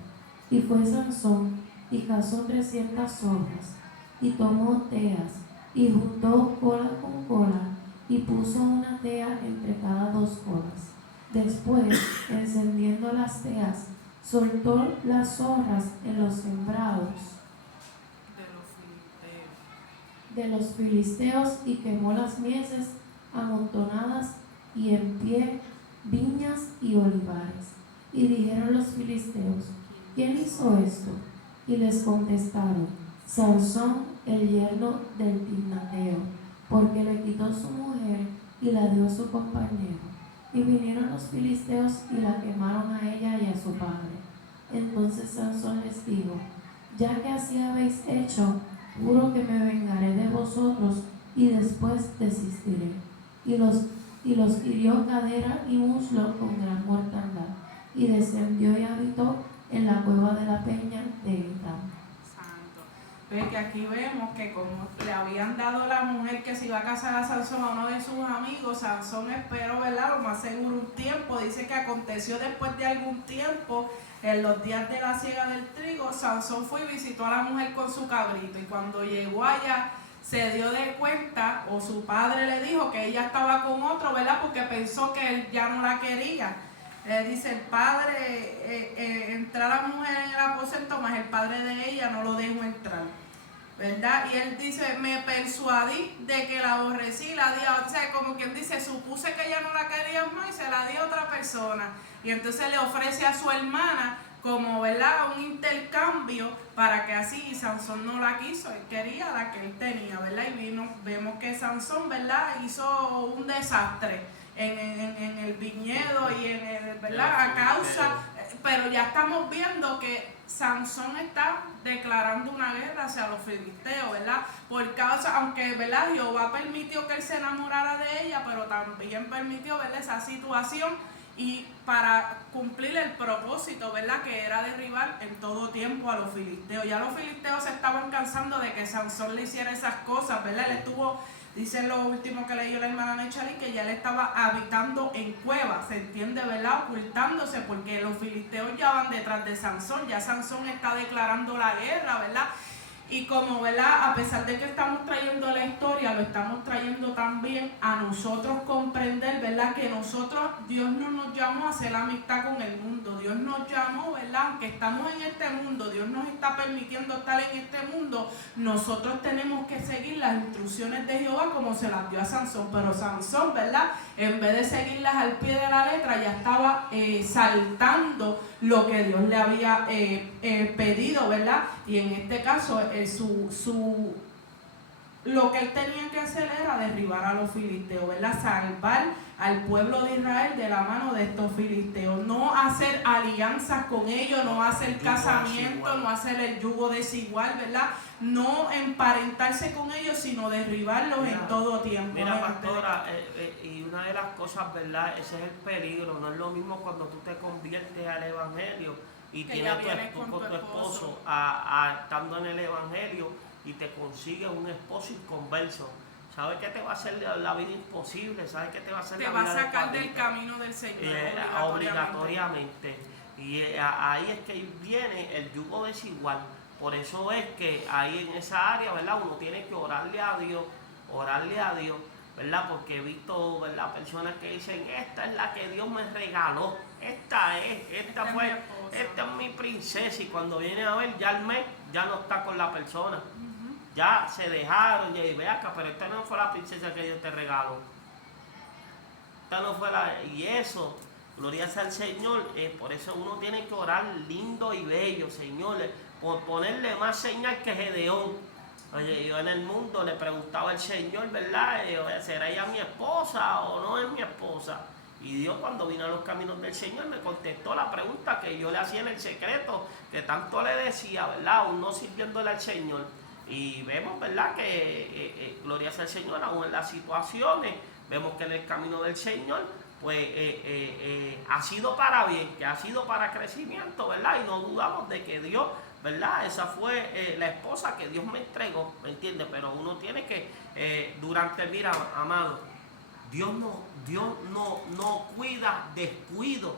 Y fue Sansón y cazó 300 zorras, y tomó teas, y juntó cola con cola, y puso una tea entre cada 2 colas. Después, encendiendo las teas, soltó las zorras en los sembrados de los filisteos y quemó las mieses amontonadas y en pie, viñas y olivares. Y dijeron los filisteos, ¿quién hizo esto? Y les contestaron, Sansón, el yerno del Timnateo, porque le quitó su mujer y la dio a su compañero. Y vinieron los filisteos y la quemaron a ella y a su padre. Entonces Sansón les dijo, ya que así habéis hecho, juro que me vengaré de vosotros y después desistiré. Y y los hirió cadera y muslo con gran mortandad, y descendió y habitó en la cueva de la peña de Etam. Santo. Ve que aquí vemos que como le habían dado la mujer que se iba a casar a Sansón a uno de sus amigos, Sansón esperó, ¿verdad? Lo más seguro un tiempo. Dice que aconteció después de algún tiempo, en los días de la siega del trigo, Sansón fue y visitó a la mujer con su cabrito. Y cuando llegó allá, se dio de cuenta, o su padre le dijo que ella estaba con otro, ¿verdad? Porque pensó que él ya no la quería. Dice el padre, entrar a la mujer en el aposento, más el padre de ella no lo dejó entrar, ¿verdad? Y él dice, me persuadí de que la aborrecí, la di a, o sea, como quien dice, supuse que ella no la quería más y se la di a otra persona. Y entonces le ofrece a su hermana como, ¿verdad?, un intercambio para que así Sansón no la quiso, él quería la que él tenía, ¿verdad? Y vemos que Sansón, ¿verdad?, hizo un desastre en el viñedo y en el, ¿verdad?, a causa, pero ya estamos viendo que Sansón está declarando una guerra hacia los filisteos, ¿verdad? Por causa, aunque, ¿verdad?, Jehová permitió que él se enamorara de ella, pero también permitió, ¿verdad?, esa situación y para cumplir el propósito, ¿verdad?, que era derribar en todo tiempo a los filisteos. Ya los filisteos se estaban cansando de que Sansón le hiciera esas cosas, ¿verdad? Él estuvo, dice lo último que leyó la hermana Nechali, que ya él estaba habitando en cuevas, se entiende, ¿verdad?, ocultándose, porque los filisteos ya van detrás de Sansón, ya Sansón está declarando la guerra, ¿verdad? Y como, ¿verdad?, a pesar de que estamos trayendo la historia, lo estamos trayendo también a nosotros comprender, ¿verdad?, que nosotros, Dios no nos llamó a hacer amistad con el mundo, Dios nos llamó, ¿verdad?, aunque estamos en este mundo, Dios nos está permitiendo estar en este mundo, nosotros tenemos que seguir las instrucciones de Jehová como se las dio a Sansón, pero Sansón, ¿verdad?, en vez de seguirlas al pie de la letra, ya estaba saltando lo que Dios le había pedido, ¿verdad? Y en este caso, lo que él tenía que hacer era derribar a los filisteos, ¿verdad? Salvar al pueblo de Israel de la mano de estos filisteos. No hacer alianzas con ellos, no hacer casamiento, no hacer el yugo desigual, ¿verdad? No emparentarse con ellos, sino derribarlos en todo tiempo. Mira, pastora, y una de las cosas, ¿verdad? Ese es el peligro. No es lo mismo cuando tú te conviertes al evangelio y Que tienes con tu esposo estando en el evangelio y te consigues un esposo inconverso. ¿Sabes qué te va a hacer la vida imposible? ¿Sabes qué te va a hacer te la va vida a sacar del camino del Señor obligatoriamente? Y ahí es que viene el yugo desigual. Por eso es que ahí en esa área, ¿verdad?, uno tiene que orarle a Dios, ¿verdad? Porque he visto, ¿verdad?, personas que dicen, esta es la que Dios me regaló, esta es mi princesa, y cuando viene a ver, ya el mes ya no está con la persona. Ya se dejaron, y ve acá, pero esta no fue la princesa que Dios te regaló. Esta no fue y eso, gloria sea al Señor, por eso uno tiene que orar lindo y bello, Señor, por ponerle más señal que Gedeón. Oye, yo en el mundo le preguntaba al Señor, ¿verdad? ¿Será ella mi esposa o no es mi esposa? Y Dios, cuando vino a los caminos del Señor, me contestó la pregunta que yo le hacía en el secreto, que tanto le decía, ¿verdad?, aún no sirviéndole al Señor. Y vemos, ¿verdad?, que gloria sea al Señor, aún en las situaciones, vemos que en el camino del Señor, pues ha sido para bien, que ha sido para crecimiento, ¿verdad? Y no dudamos de que Dios, ¿verdad?, esa fue la esposa que Dios me entregó, ¿me entiendes? Pero uno tiene que, mira, amado, Dios no cuida descuido.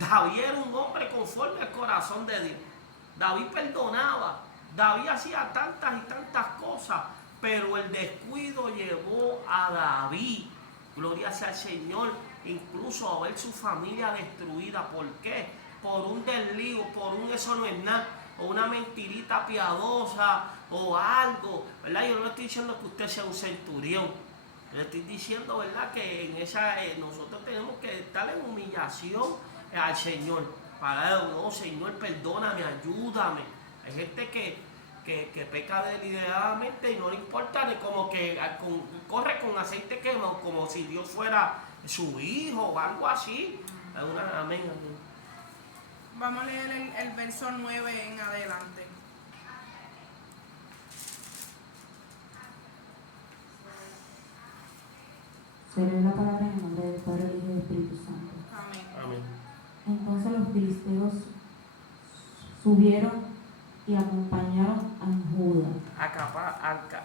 David era un hombre conforme al corazón de Dios. David perdonaba. David hacía tantas y tantas cosas, pero el descuido llevó a David, gloria sea al Señor, incluso a ver su familia destruida. ¿Por qué? Por un desliz, por un eso no es nada, o una mentirita piadosa, o algo, ¿verdad? Yo no le estoy diciendo que usted sea un centurión, le estoy diciendo, ¿verdad?, que en nosotros tenemos que estar en humillación al Señor, para no, Señor, perdóname, ayúdame. Hay gente que peca deliberadamente y no le importa, ni como que corre con aceite quemado, como si Dios fuera su hijo o algo así. Amén. Vamos a leer el verso 9 en adelante. Se lee la palabra en el nombre del Padre, del Hijo y del Espíritu Santo. Amén. Amén. Entonces los filisteos subieron y acompañaron a Judá.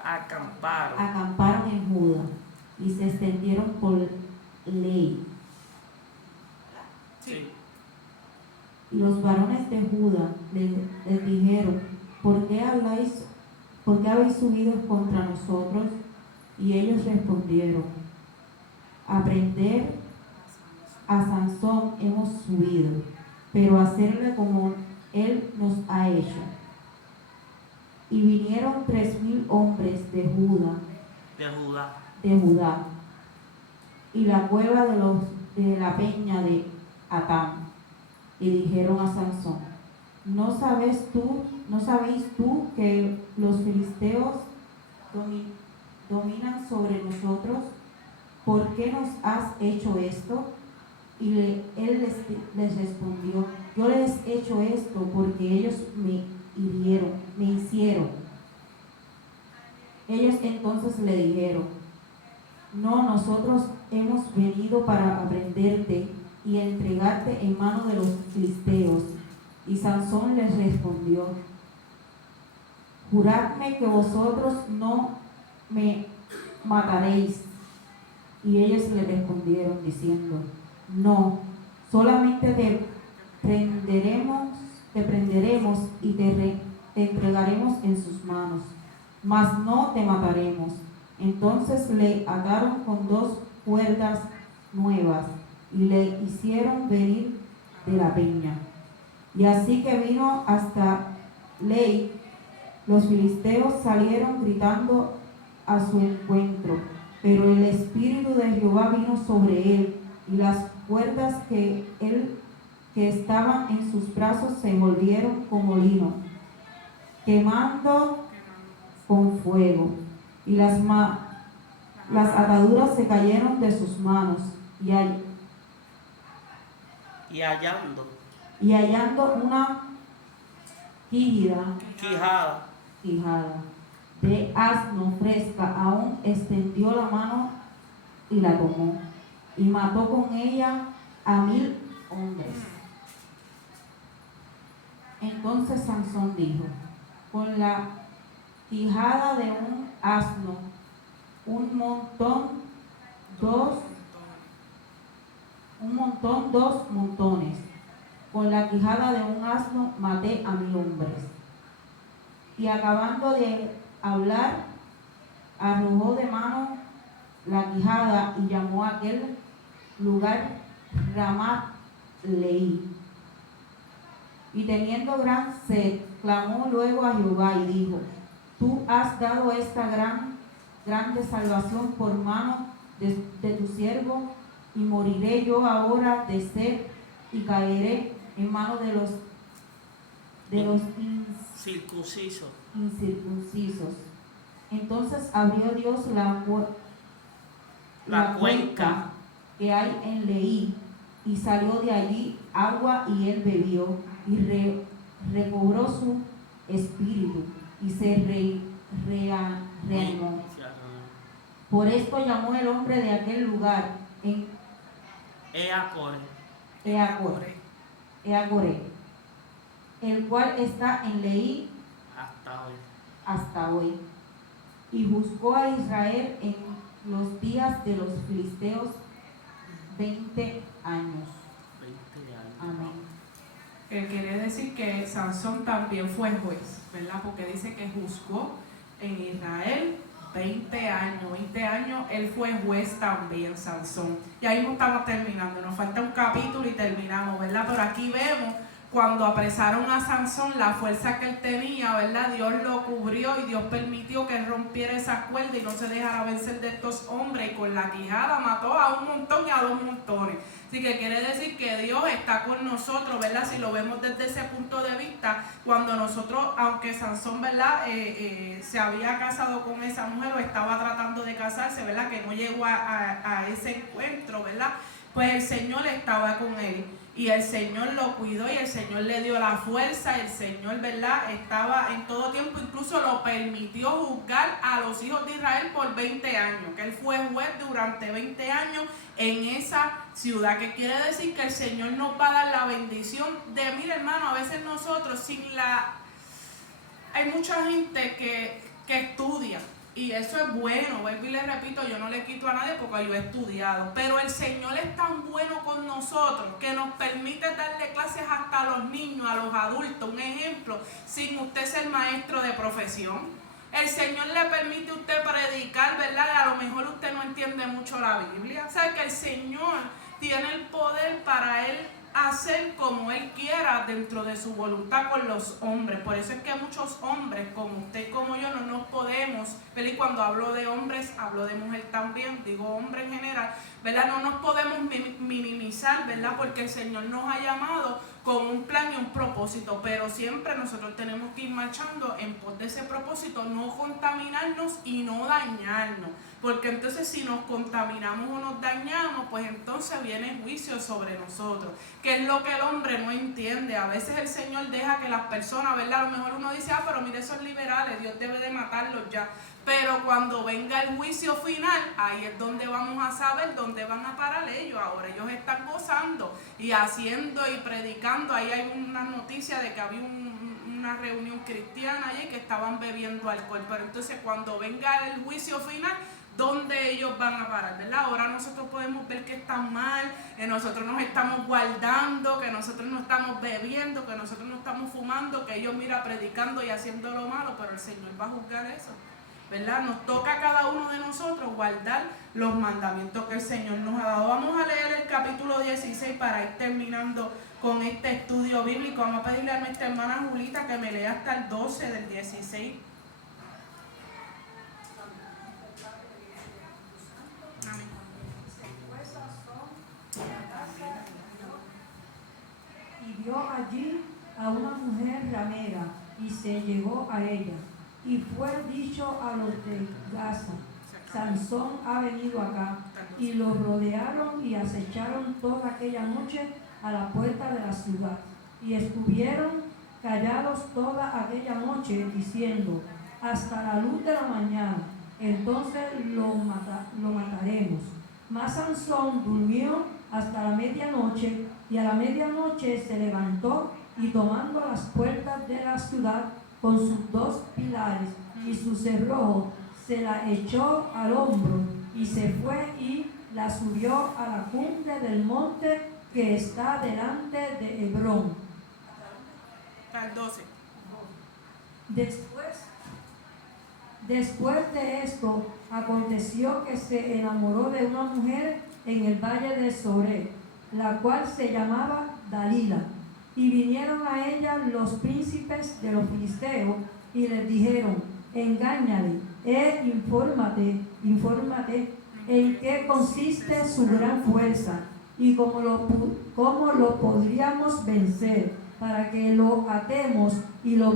Acamparon. Acamparon en Judá y se extendieron por ley. Sí. Y los varones de Judá les dijeron, ¿por qué habéis subido contra nosotros? Y ellos respondieron, a prender a Sansón hemos subido, pero a hacerle como él nos ha hecho. Y vinieron 3,000 hombres de Judá, y la cueva de la peña de Atam, y dijeron a Sansón, ¿no sabéis tú que los filisteos dominan sobre nosotros? ¿Por qué nos has hecho esto? Y él les respondió, yo les he hecho esto porque ellos me hicieron. Ellos entonces le dijeron, no, nosotros hemos venido para aprenderte y entregarte en mano de los filisteos. Y Sansón les respondió, juradme que vosotros no me mataréis. Y ellos le respondieron diciendo, no, solamente te prenderemos y te entregaremos en sus manos, mas no te mataremos. Entonces le ataron con 2 cuerdas nuevas y le hicieron venir de la peña. Y así que vino hasta Lei, los filisteos salieron gritando a su encuentro, pero el Espíritu de Jehová vino sobre él, y las cuerdas que estaban en sus brazos se volvieron como lino, quemando con fuego, y las ataduras se cayeron de sus manos, y hallando una quijada de asno fresca, aún extendió la mano y la tomó, y mató con ella a 1,000 hombres. Entonces Sansón dijo, con la quijada de un asno, dos montones. Con la quijada de un asno maté a 1,000 hombres. Y acabando de hablar, arrojó de mano la quijada y llamó a aquel lugar Ramat Leí. Y teniendo gran sed, clamó luego a Jehová y dijo, tú has dado esta grande salvación por mano de tu siervo, y moriré yo ahora de sed y caeré en mano de los incircuncisos. Entonces abrió Dios la cuenca que hay en Leí, y salió de allí agua, y él bebió, y recobró su espíritu, y se reanimó. Por esto llamó el hombre de aquel lugar en Eacore, el cual está en Leí hasta hoy. Y juzgó a Israel en los días de los filisteos 20 años. Amén. Que quiere decir que Sansón también fue juez, ¿verdad? Porque dice que juzgó en Israel 20 años. 20 años él fue juez también, Sansón. Y ahí no estamos terminando, nos falta un capítulo y terminamos, ¿verdad? Pero aquí vemos cuando apresaron a Sansón, la fuerza que él tenía, ¿verdad? Dios lo cubrió y Dios permitió que él rompiera esa cuerda y no se dejara vencer de estos hombres, y con la quijada mató a un montón y a 2 montones. Así que quiere decir que Dios está con nosotros, ¿verdad? Si lo vemos desde ese punto de vista, cuando nosotros, aunque Sansón, ¿verdad? Se había casado con esa mujer o estaba tratando de casarse, ¿verdad? Que no llegó a ese encuentro, ¿verdad? Pues el Señor estaba con él. Y el Señor lo cuidó y el Señor le dio la fuerza. El Señor, ¿verdad?, estaba en todo tiempo, incluso lo permitió juzgar a los hijos de Israel por 20 años, que él fue juez durante 20 años en esa ciudad, que quiere decir que el Señor nos va a dar la bendición de, mira hermano, a veces nosotros hay mucha gente que estudia. Y eso es bueno, vuelvo y le repito, yo no le quito a nadie porque yo he estudiado. Pero el Señor es tan bueno con nosotros que nos permite darle clases hasta a los niños, a los adultos. Un ejemplo, sin usted ser maestro de profesión. El Señor le permite a usted predicar, ¿verdad? A lo mejor usted no entiende mucho la Biblia. ¿Sabe que el Señor tiene el poder para Él hacer como Él quiera dentro de su voluntad con los hombres? Por eso es que muchos hombres, como usted y como yo, no nos podemos, ¿verdad? Y cuando hablo de hombres, hablo de mujer también, digo hombre en general, ¿verdad? No nos podemos minimizar, ¿verdad? Porque el Señor nos ha llamado con un plan y un propósito, pero siempre nosotros tenemos que ir marchando en pos de ese propósito, no contaminarnos y no dañarnos, porque entonces si nos contaminamos o nos dañamos, pues entonces viene juicio sobre nosotros, que es lo que el hombre no entiende. A veces el Señor deja que las personas, ¿verdad? A lo mejor uno dice, pero mire, esos liberales, Dios debe de matarlos ya. Pero cuando venga el juicio final, ahí es donde vamos a saber dónde van a parar ellos. Ahora ellos están gozando y haciendo y predicando. Ahí hay una noticia de que había una reunión cristiana allí que estaban bebiendo alcohol. Pero entonces cuando venga el juicio final, ¿dónde ellos van a parar, verdad? Ahora nosotros podemos ver que están mal, que nosotros nos estamos guardando, que nosotros no estamos bebiendo, que nosotros no estamos fumando, que ellos, mira, predicando y haciendo lo malo, pero el Señor va a juzgar eso, ¿verdad? Nos toca a cada uno de nosotros guardar los mandamientos que el Señor nos ha dado. Vamos a leer el capítulo 16 para ir terminando con este estudio bíblico. Vamos a pedirle a nuestra hermana Julita que me lea hasta el 12 del 16. Y vio allí a una mujer ramera y se llegó a ella. Y fue dicho a los de Gaza, Sansón ha venido acá. Y lo rodearon y acecharon toda aquella noche a la puerta de la ciudad. Y estuvieron callados toda aquella noche, diciendo, hasta la luz de la mañana, entonces lo mataremos. Mas Sansón durmió hasta la medianoche, y a la medianoche se levantó y tomando las puertas de la ciudad con sus dos pilares y su cerrojo, se la echó al hombro y se fue y la subió a la cumbre del monte que está delante de Hebrón. Al 12. Después de esto, aconteció que se enamoró de una mujer en el valle de Soré, la cual se llamaba Dalila. Y vinieron a ella los príncipes de los filisteos y les dijeron, engáñale, infórmate en qué consiste su gran fuerza y cómo lo podríamos vencer, para que lo atemos y lo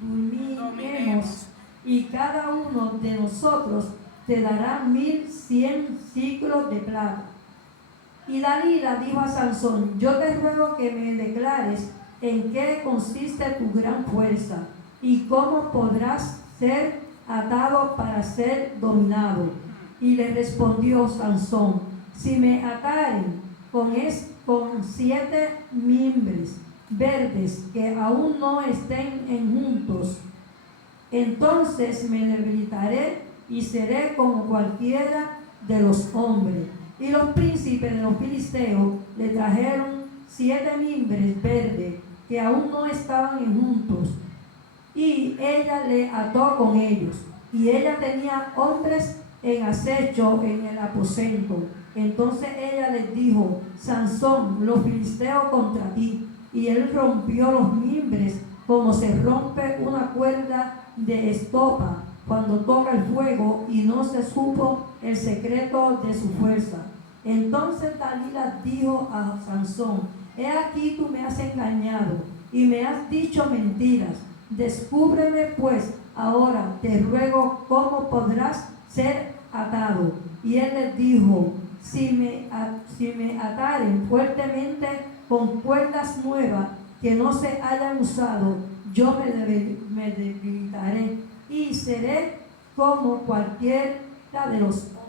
dominemos, y cada uno de nosotros te dará 1100 ciclos de plata. Y Dalila dijo a Sansón, yo te ruego que me declares en qué consiste tu gran fuerza y cómo podrás ser atado para ser dominado. Y le respondió Sansón, si me ataren con 7 mimbres verdes que aún no estén juntos, entonces me debilitaré y seré como cualquiera de los hombres. Y los príncipes de los filisteos le trajeron 7 mimbres verdes que aún no estaban juntos, y ella le ató con ellos. Y ella tenía hombres en acecho en el aposento. Entonces ella les dijo, Sansón, los filisteos contra ti. Y él rompió los mimbres como se rompe una cuerda de estopa cuando toca el fuego, y no se supo el secreto de su fuerza. Entonces Dalila dijo a Sansón, he aquí tú me has engañado y me has dicho mentiras. Descúbreme pues ahora, te ruego, cómo podrás ser atado. Y él les dijo, si me ataren fuertemente con cuerdas nuevas que no se hayan usado, yo me debilitaré y seré como cualquiera de los hombres.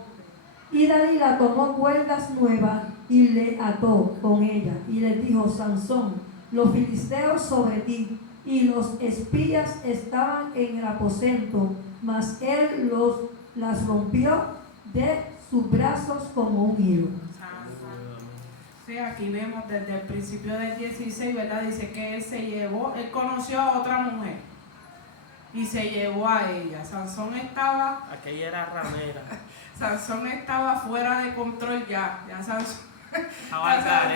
Y Dalila tomó cuerdas nuevas y le ató con ella y le dijo: Sansón, los filisteos sobre ti. Y los espías estaban en el aposento, mas él las rompió de sus brazos como un hilo. Sí, aquí vemos desde el principio del 16, ¿verdad? Dice que él conoció a otra mujer y se llevó a ella. Aquella era ramera. Sansón estaba fuera de control ya Sansón,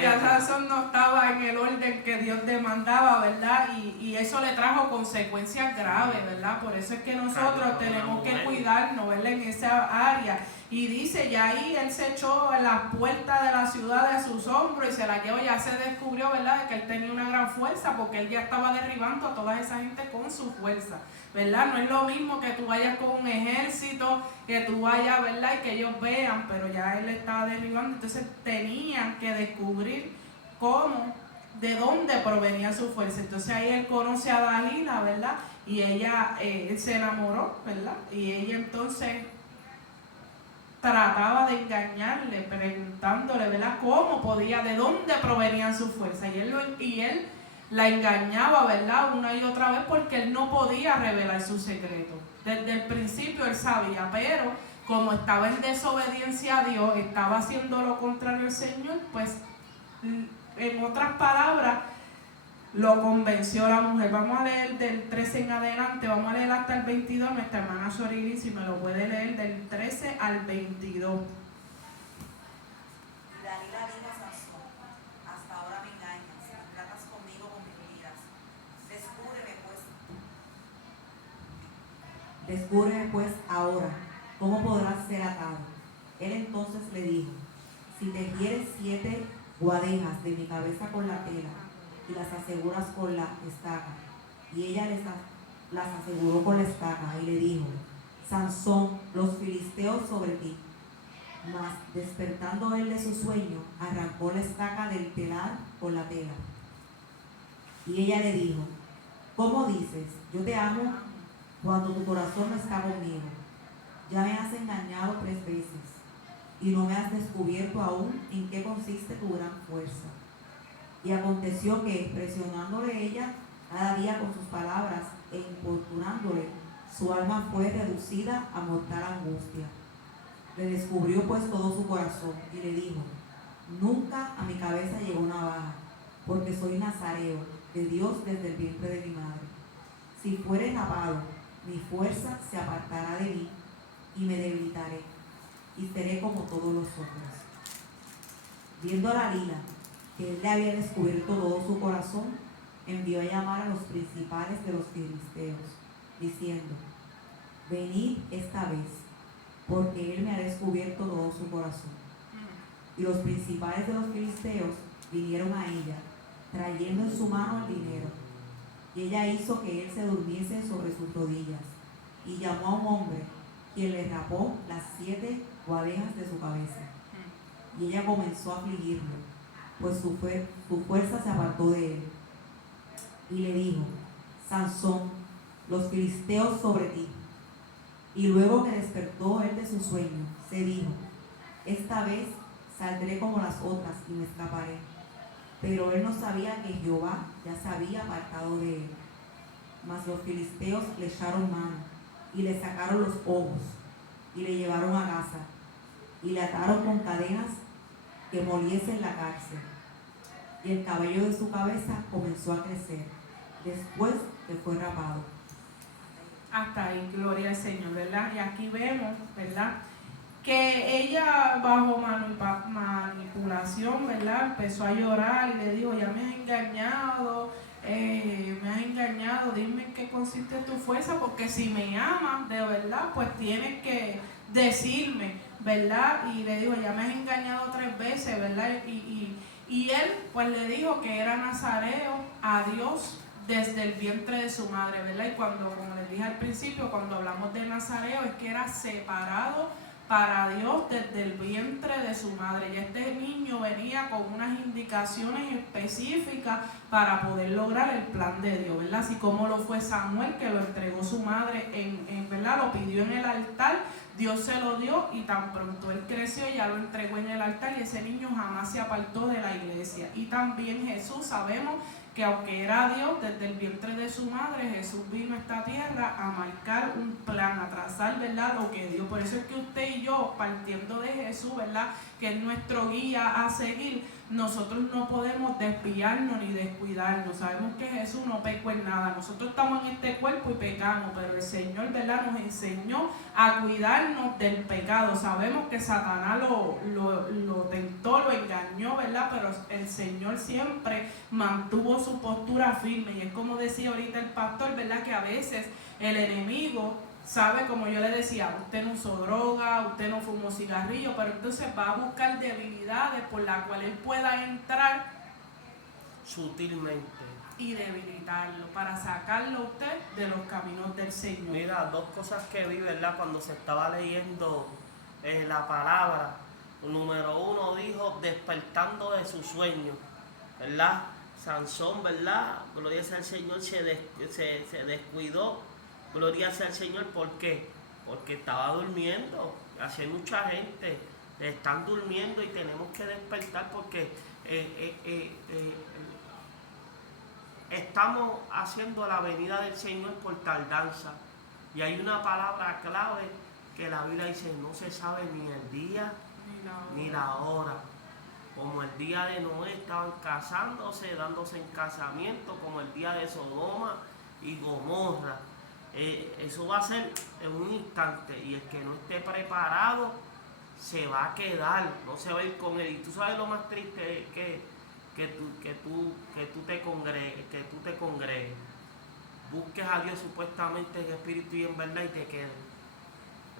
Ya Sansón no estaba en el orden que Dios demandaba, ¿verdad? Y eso le trajo consecuencias graves, ¿verdad? Por eso es que nosotros tenemos que cuidarnos, ¿verdad? En esa área. Y dice, ya ahí él se echó en las puertas de la ciudad de sus hombros y se la llevó. Ya se descubrió, ¿verdad?, de que él tenía una gran fuerza, porque él ya estaba derribando a toda esa gente con su fuerza, ¿verdad? No es lo mismo que tú vayas con un ejército, que tú vayas, ¿verdad?, y que ellos vean, pero ya él estaba derribando. Entonces tenían que descubrir de dónde provenía su fuerza. Entonces ahí él conoce a Dalila, ¿verdad? Y ella se enamoró, ¿verdad? Y ella entonces trataba de engañarle, preguntándole, ¿verdad?, cómo podía, de dónde provenían sus fuerzas. Y él la engañaba, ¿verdad?, una y otra vez, porque él no podía revelar su secreto. Desde el principio él sabía, pero como estaba en desobediencia a Dios, estaba haciendo lo contrario al Señor, pues en otras palabras lo convenció la mujer. Vamos a leer del 13 en adelante, vamos a leer hasta el 22. Nuestra hermana Sorili, si me lo puede leer del 13 al 22. Y Dalila dijo a Sansón: hasta ahora me engañas, tratas conmigo con mentiras. Descúbreme pues ahora, ¿cómo podrás ser atado? Él entonces le dijo: si te hieres 7 guadejas de mi cabeza con la tela y las aseguras con la estaca. Y ella las aseguró con la estaca y le dijo: Sansón, los filisteos sobre ti. Mas despertando él de su sueño, arrancó la estaca del telar con la tela. Y ella le dijo: ¿cómo dices, yo te amo, cuando tu corazón no está conmigo? Ya me has engañado 3 veces y no me has descubierto aún en qué consiste tu gran fuerza. Y aconteció que, presionándole ella cada día con sus palabras e importunándole, su alma fue reducida a mortal angustia. Le descubrió pues todo su corazón y le dijo: nunca a mi cabeza llegó navaja, porque soy nazareo de Dios desde el vientre de mi madre. Si fuere rapado, mi fuerza se apartará de mí y me debilitaré, y seré como todos los otros. Viendo a Dalila que él le había descubierto todo su corazón, envió a llamar a los principales de los filisteos, diciendo: venid esta vez, porque él me ha descubierto todo su corazón. Y los principales de los filisteos vinieron a ella, trayendo en su mano el dinero. Y ella hizo que él se durmiese sobre sus rodillas, y llamó a un hombre, quien le rapó las 7 guadejas de su cabeza. Y ella comenzó a afligirlo, pues su fuerza se apartó de él. Y le dijo: Sansón, los filisteos sobre ti. Y luego que despertó él de su sueño, se dijo: esta vez saldré como las otras y me escaparé. Pero él no sabía que Jehová ya se había apartado de él. Mas los filisteos le echaron mano y le sacaron los ojos y le llevaron a Gaza y le ataron con cadenas que moliese en la cárcel. Y el cabello de su cabeza comenzó a crecer después que fue rapado. Hasta ahí, gloria al Señor, ¿verdad? Y aquí vemos, ¿verdad?, que ella bajo manipulación, ¿verdad?, empezó a llorar y le dijo: ya me has engañado, dime en qué consiste tu fuerza, porque si me amas de verdad, pues tienes que decirme, ¿verdad? Y le dijo: ya me has engañado 3 veces, ¿verdad? Y él pues le dijo que era nazareo a Dios desde el vientre de su madre, ¿verdad? Y cuando, como les dije al principio, cuando hablamos de nazareo, es que era separado para Dios desde el vientre de su madre. Ya este niño venía con unas indicaciones específicas para poder lograr el plan de Dios, ¿verdad? Así como lo fue Samuel, que lo entregó su madre, ¿verdad? Lo pidió en el altar, Dios se lo dio y tan pronto él creció ya lo entregó en el altar y ese niño jamás se apartó de la iglesia. Y también Jesús, sabemos que aunque era Dios, desde el vientre de su madre, Jesús vino a esta tierra a marcar un plan, a trazar, ¿verdad?, lo que Dios. Por eso es que usted y yo, partiendo de Jesús, ¿verdad?, que es nuestro guía a seguir, nosotros no podemos desviarnos ni descuidarnos. Sabemos que Jesús no pecó en nada. Nosotros estamos en este cuerpo y pecamos, pero el Señor, ¿verdad?, nos enseñó a cuidarnos del pecado. Sabemos que Satanás lo tentó, lo engañó, ¿verdad?, pero el Señor siempre mantuvo su postura firme. Y es como decía ahorita el pastor, ¿verdad?, que a veces el enemigo sabe, como yo le decía, usted no usó droga, usted no fumó cigarrillo, pero entonces va a buscar debilidades por las cuales él pueda entrar sutilmente y debilitarlo, para sacarlo a usted de los caminos del Señor. Mira, dos cosas que vi, ¿verdad?, cuando se estaba leyendo la palabra. Número uno dijo, despertando de su sueño, ¿verdad? Sansón, ¿verdad? Gloria sea al Señor, se descuidó. Gloria sea al Señor, ¿por qué? Porque estaba durmiendo. Así hay mucha gente, están durmiendo y tenemos que despertar porque estamos haciendo la venida del Señor por tardanza. Y hay una palabra clave que la Biblia dice, no se sabe ni el día ni la hora. Como el día de Noé estaban casándose, dándose en casamiento, como el día de Sodoma y Gomorra. Eso va a ser en un instante y el que no esté preparado se va a quedar, no se va a ir con él. Y tú sabes lo más triste que tú te congregues, busques a Dios supuestamente en espíritu y en verdad y te quedes.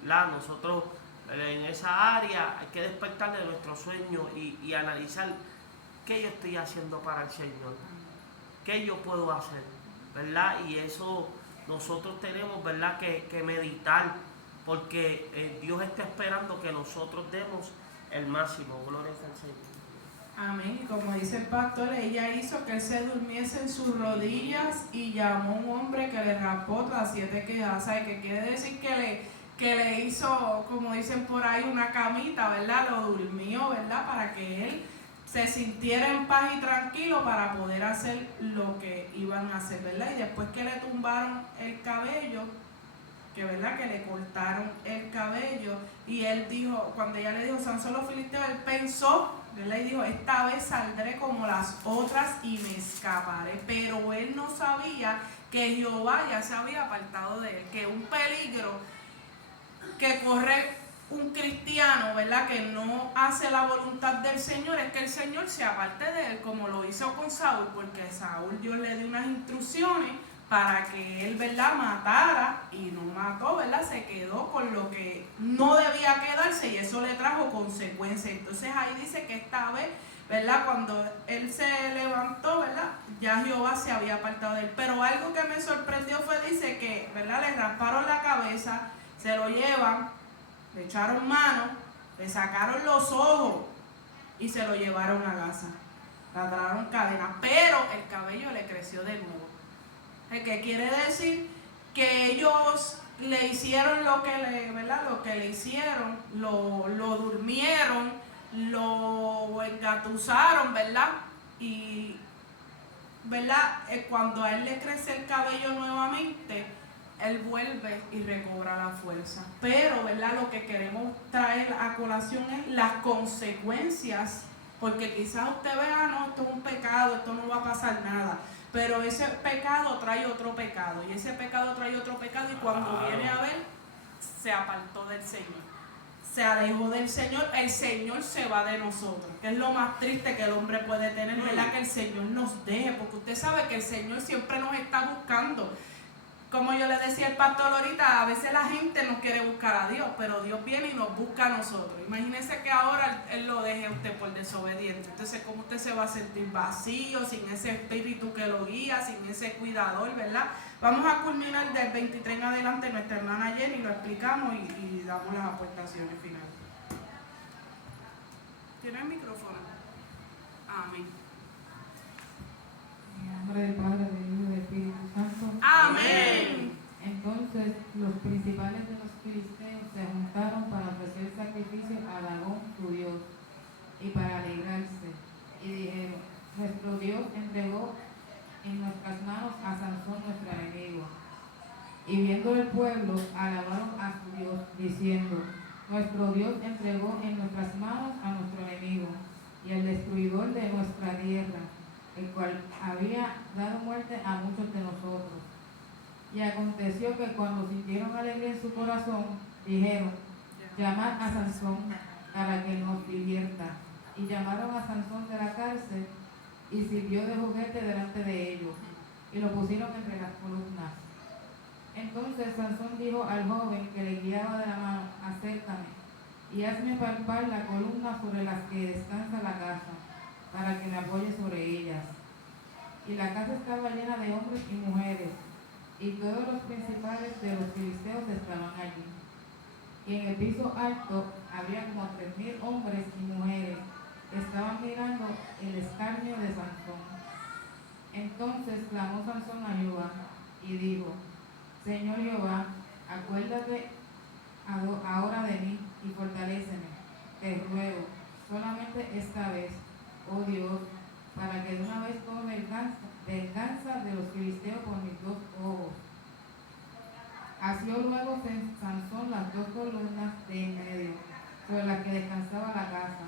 Nosotros en esa área hay que despertar de nuestro sueño y analizar qué yo estoy haciendo para el Señor, qué yo puedo hacer, ¿verdad? Y eso nosotros tenemos, ¿verdad?, que meditar, porque Dios está esperando que nosotros demos el máximo. Gloria al Señor. Amén. Y como dice el pastor, ella hizo que él se durmiese en sus rodillas y llamó a un hombre que le rapó las 7 quedas. ¿Sabe qué quiere decir? Que le hizo, como dicen por ahí, una camita, ¿verdad? Lo durmió, ¿verdad?, para que él se sintiera en paz y tranquilo para poder hacer lo que iban a hacer, ¿verdad? Y después que le tumbaron el cabello, que verdad que le cortaron el cabello, y él dijo, cuando ella le dijo Sansón los filisteos, él pensó, ¿verdad?, y dijo, esta vez saldré como las otras y me escaparé. Pero él no sabía que Jehová ya se había apartado de él, que un peligro que corre un cristiano, ¿verdad?, que no hace la voluntad del Señor, es que el Señor se aparte de él, como lo hizo con Saúl, porque Saúl Dios le dio unas instrucciones para que él, ¿verdad?, matara, y no mató, ¿verdad?, se quedó con lo que no debía quedarse y eso le trajo consecuencias. Entonces ahí dice que esta vez, ¿verdad?, cuando él se levantó, ¿verdad?, ya Jehová se había apartado de él. Pero algo que me sorprendió fue, dice que, ¿verdad?, le rasparon la cabeza, se lo llevan, le echaron mano, le sacaron los ojos y se lo llevaron a Gaza. Le ataron cadenas, pero el cabello le creció de nuevo. ¿Qué quiere decir? Que ellos le hicieron lo que le hicieron, lo durmieron, lo engatusaron, ¿verdad? Y, ¿verdad? Cuando a él le crece el cabello nuevamente, él vuelve y recobra la fuerza. Pero, ¿verdad?, lo que queremos traer a colación es las consecuencias, porque quizás usted vea, no, esto es un pecado, esto no va a pasar nada, pero ese pecado trae otro pecado, y ese pecado trae otro pecado, y cuando viene a ver, se apartó del Señor, se alejó del Señor, el Señor se va de nosotros, que es lo más triste que el hombre puede tener, ¿verdad?, que el Señor nos deje, porque usted sabe que el Señor siempre nos está buscando. como yo le decía al pastor ahorita, a veces la gente no quiere buscar a Dios, pero Dios viene y nos busca a nosotros. Imagínese que ahora Él lo deje a usted por desobediente. Entonces, ¿cómo usted se va a sentir vacío, sin ese espíritu que lo guía, sin ese cuidador, verdad? Vamos a culminar del 23 en adelante. Nuestra hermana Jenny lo explicamos y damos las aportaciones finales. ¿Tiene el micrófono? Amén. En nombre del Padre, del Hijo y del Espíritu Santo. Amén. Entonces los principales de los filisteos se juntaron para ofrecer sacrificio a Dagón, su Dios, y para alegrarse. Y dijeron: nuestro Dios entregó en nuestras manos a Sansón, nuestro enemigo. Y viendo el pueblo, alabaron a su Dios, diciendo: nuestro Dios entregó en nuestras manos a nuestro enemigo y al destruidor de nuestra tierra, el cual había dado muerte a muchos de nosotros. Y aconteció que cuando sintieron alegría en su corazón, dijeron: llamad a Sansón para que nos divierta. Y llamaron a Sansón de la cárcel, y sirvió de juguete delante de ellos, y lo pusieron entre las columnas. Entonces Sansón dijo al joven que le guiaba de la mano: acércame, y hazme palpar la columna sobre las que descansa la casa, para que me apoye sobre ellas. Y la casa estaba llena de hombres y mujeres, y todos los principales de los filisteos estaban allí. Y en el piso alto había como 3,000 hombres y mujeres que estaban mirando el escarnio de Sansón. Entonces clamó Sansón a Jehová y dijo: Señor Jehová, acuérdate ahora de mí y fortaléceme, te ruego, solamente esta vez, oh Dios, para que de una vez tome venganza de los filisteos por mis 2 ojos. Asió luego Sansón las 2 columnas de en medio, sobre las que descansaba la casa,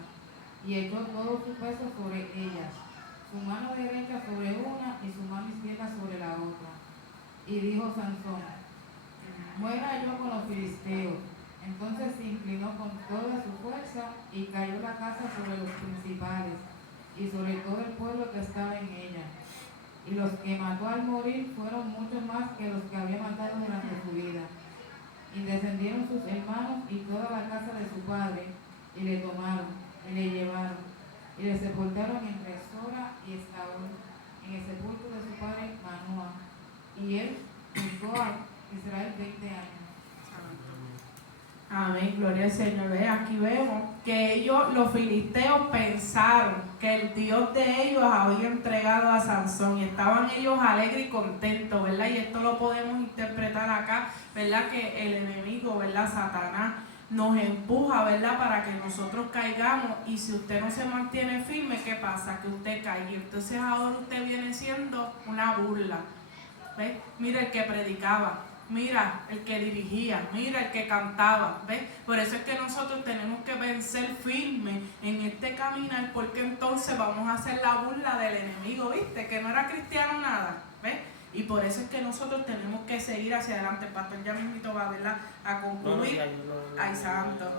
y echó todo su peso sobre ellas, su mano derecha sobre una y su mano izquierda sobre la otra. Y dijo Sansón: muera yo con los filisteos. Entonces se inclinó con toda su fuerza y cayó la casa sobre los principales y sobre todo el pueblo que estaba en ella. Y los que mató al morir fueron muchos más que los que había matado durante su vida. Y descendieron sus hermanos y toda la casa de su padre, y le tomaron, y le llevaron, y le sepultaron entre Sora y Estaol, en el sepulcro de su padre Manoah. Y él juzgó a Israel 20 años. Amén, gloria al Señor. Aquí vemos que ellos, los filisteos, pensaron que el Dios de ellos había entregado a Sansón y estaban ellos alegres y contentos, ¿verdad? Y esto lo podemos interpretar acá, ¿verdad? Que el enemigo, ¿verdad? Satanás nos empuja, ¿verdad? Para que nosotros caigamos, y si usted no se mantiene firme, ¿qué pasa? Que usted cae. Y entonces ahora usted viene siendo una burla. ¿Ves? Mira el que predicaba, mira el que dirigía, mira el que cantaba, ¿ves? Por eso es que nosotros tenemos que vencer firme en este caminar, porque entonces vamos a hacer la burla del enemigo, ¿viste? Que no era cristiano nada, ¿ves? Y por eso es que nosotros tenemos que seguir hacia adelante. El pastor ya mismito va, ¿verdad?, a concluir. Ay, santo.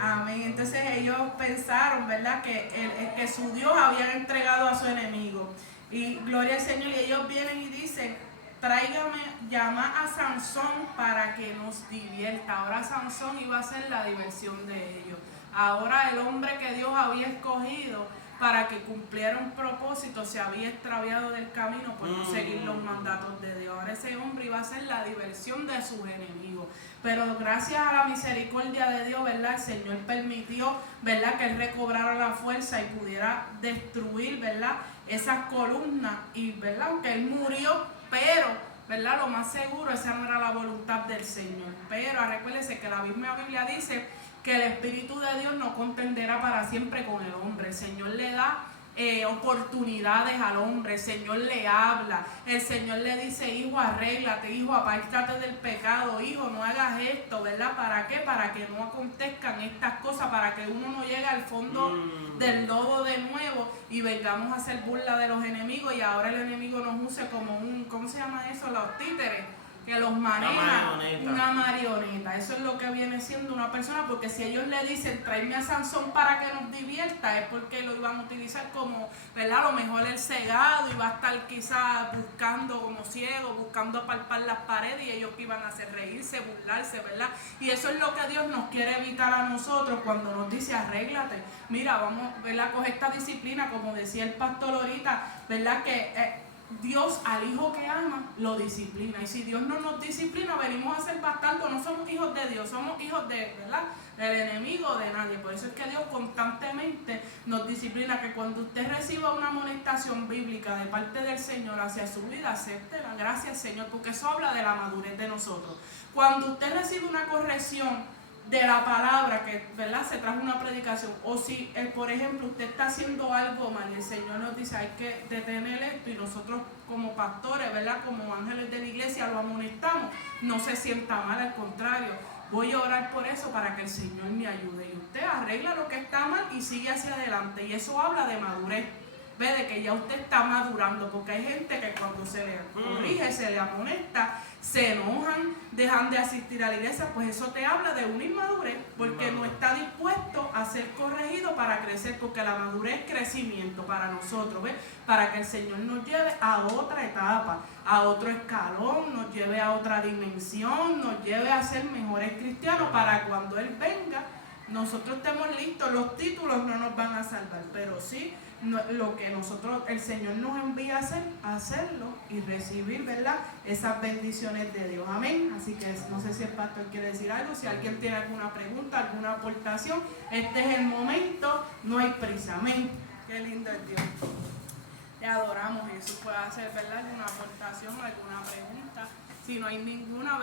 Amén. Entonces ellos pensaron, ¿verdad?, que su Dios había entregado a su enemigo. Y gloria al Señor. Y ellos vienen y dicen: tráigame, llama a Sansón para que nos divierta. Ahora Sansón iba a ser la diversión de ellos. Ahora el hombre que Dios había escogido para que cumpliera un propósito se había extraviado del camino por no seguir los mandatos de Dios. Ahora ese hombre iba a ser la diversión de sus enemigos. Pero gracias a la misericordia de Dios, ¿verdad?, el Señor permitió, ¿verdad?, que él recobrara la fuerza y pudiera destruir, ¿verdad?, esas columnas. Y, ¿verdad?, aunque él murió, pero, ¿verdad?, lo más seguro, esa no era la voluntad del Señor. Pero recuérdese que la misma Biblia dice que el Espíritu de Dios no contenderá para siempre con el hombre. El Señor le da oportunidades al hombre, el Señor le habla, el Señor le dice: hijo, arréglate, hijo, apártate del pecado, hijo, no hagas esto, ¿verdad? ¿Para qué? Para que no acontezcan estas cosas, para que uno no llegue al fondo del lodo de nuevo y vengamos a hacer burla de los enemigos, y ahora el enemigo nos use como un, ¿cómo se llama eso? Los títeres, que los maneja marioneta. una marioneta. Eso es lo que viene siendo una persona, porque si ellos le dicen tráeme a Sansón para que nos divierta, es porque lo iban a utilizar como, ¿verdad? A lo mejor el cegado iba a estar quizás buscando como ciego, buscando palpar las paredes, y ellos que iban a hacer reírse, burlarse, ¿verdad? Y eso es lo que Dios nos quiere evitar a nosotros cuando nos dice arréglate. Mira, vamos, ¿verdad? Coge esta disciplina, como decía el pastor ahorita, ¿verdad? Que Dios al hijo que ama lo disciplina, y si Dios no nos disciplina venimos a ser bastardos, no somos hijos de Dios, somos hijos de, ¿verdad?, del enemigo, de nadie. Por eso es que Dios constantemente nos disciplina, que cuando usted reciba una amonestación bíblica de parte del Señor hacia su vida, acéptela, gracias Señor, porque eso habla de la madurez de nosotros. Cuando usted recibe una corrección de la palabra, que, ¿verdad?, se trajo una predicación, o si por ejemplo usted está haciendo algo mal y el Señor nos dice hay que detener esto, y nosotros como pastores, ¿verdad?, como ángeles de la iglesia lo amonestamos, no se sienta mal, al contrario, voy a orar por eso para que el Señor me ayude, y usted arregla lo que está mal y sigue hacia adelante, y eso habla de madurez. Ve, de que ya usted está madurando, porque hay gente que cuando se le corrige, se le amonesta, se enojan, dejan de asistir a la iglesia. Pues eso te habla de una inmadurez, porque no está dispuesto a ser corregido para crecer, porque la madurez es crecimiento para nosotros, ¿ves? Para que el Señor nos lleve a otra etapa, a otro escalón, nos lleve a otra dimensión, nos lleve a ser mejores cristianos, para cuando Él venga nosotros estemos listos. Los títulos no nos van a salvar, pero sí lo que nosotros, el Señor nos envía a hacer, hacerlo y recibir, ¿verdad?, esas bendiciones de Dios. Amén. Así que no sé si el pastor quiere decir algo, si alguien tiene alguna pregunta, alguna aportación, este es el momento, no hay prisa. Amén. Qué lindo es Dios. Te adoramos, Jesús. Puede hacer, ¿verdad?, alguna aportación, alguna pregunta. Si no hay ninguna, ¿verdad?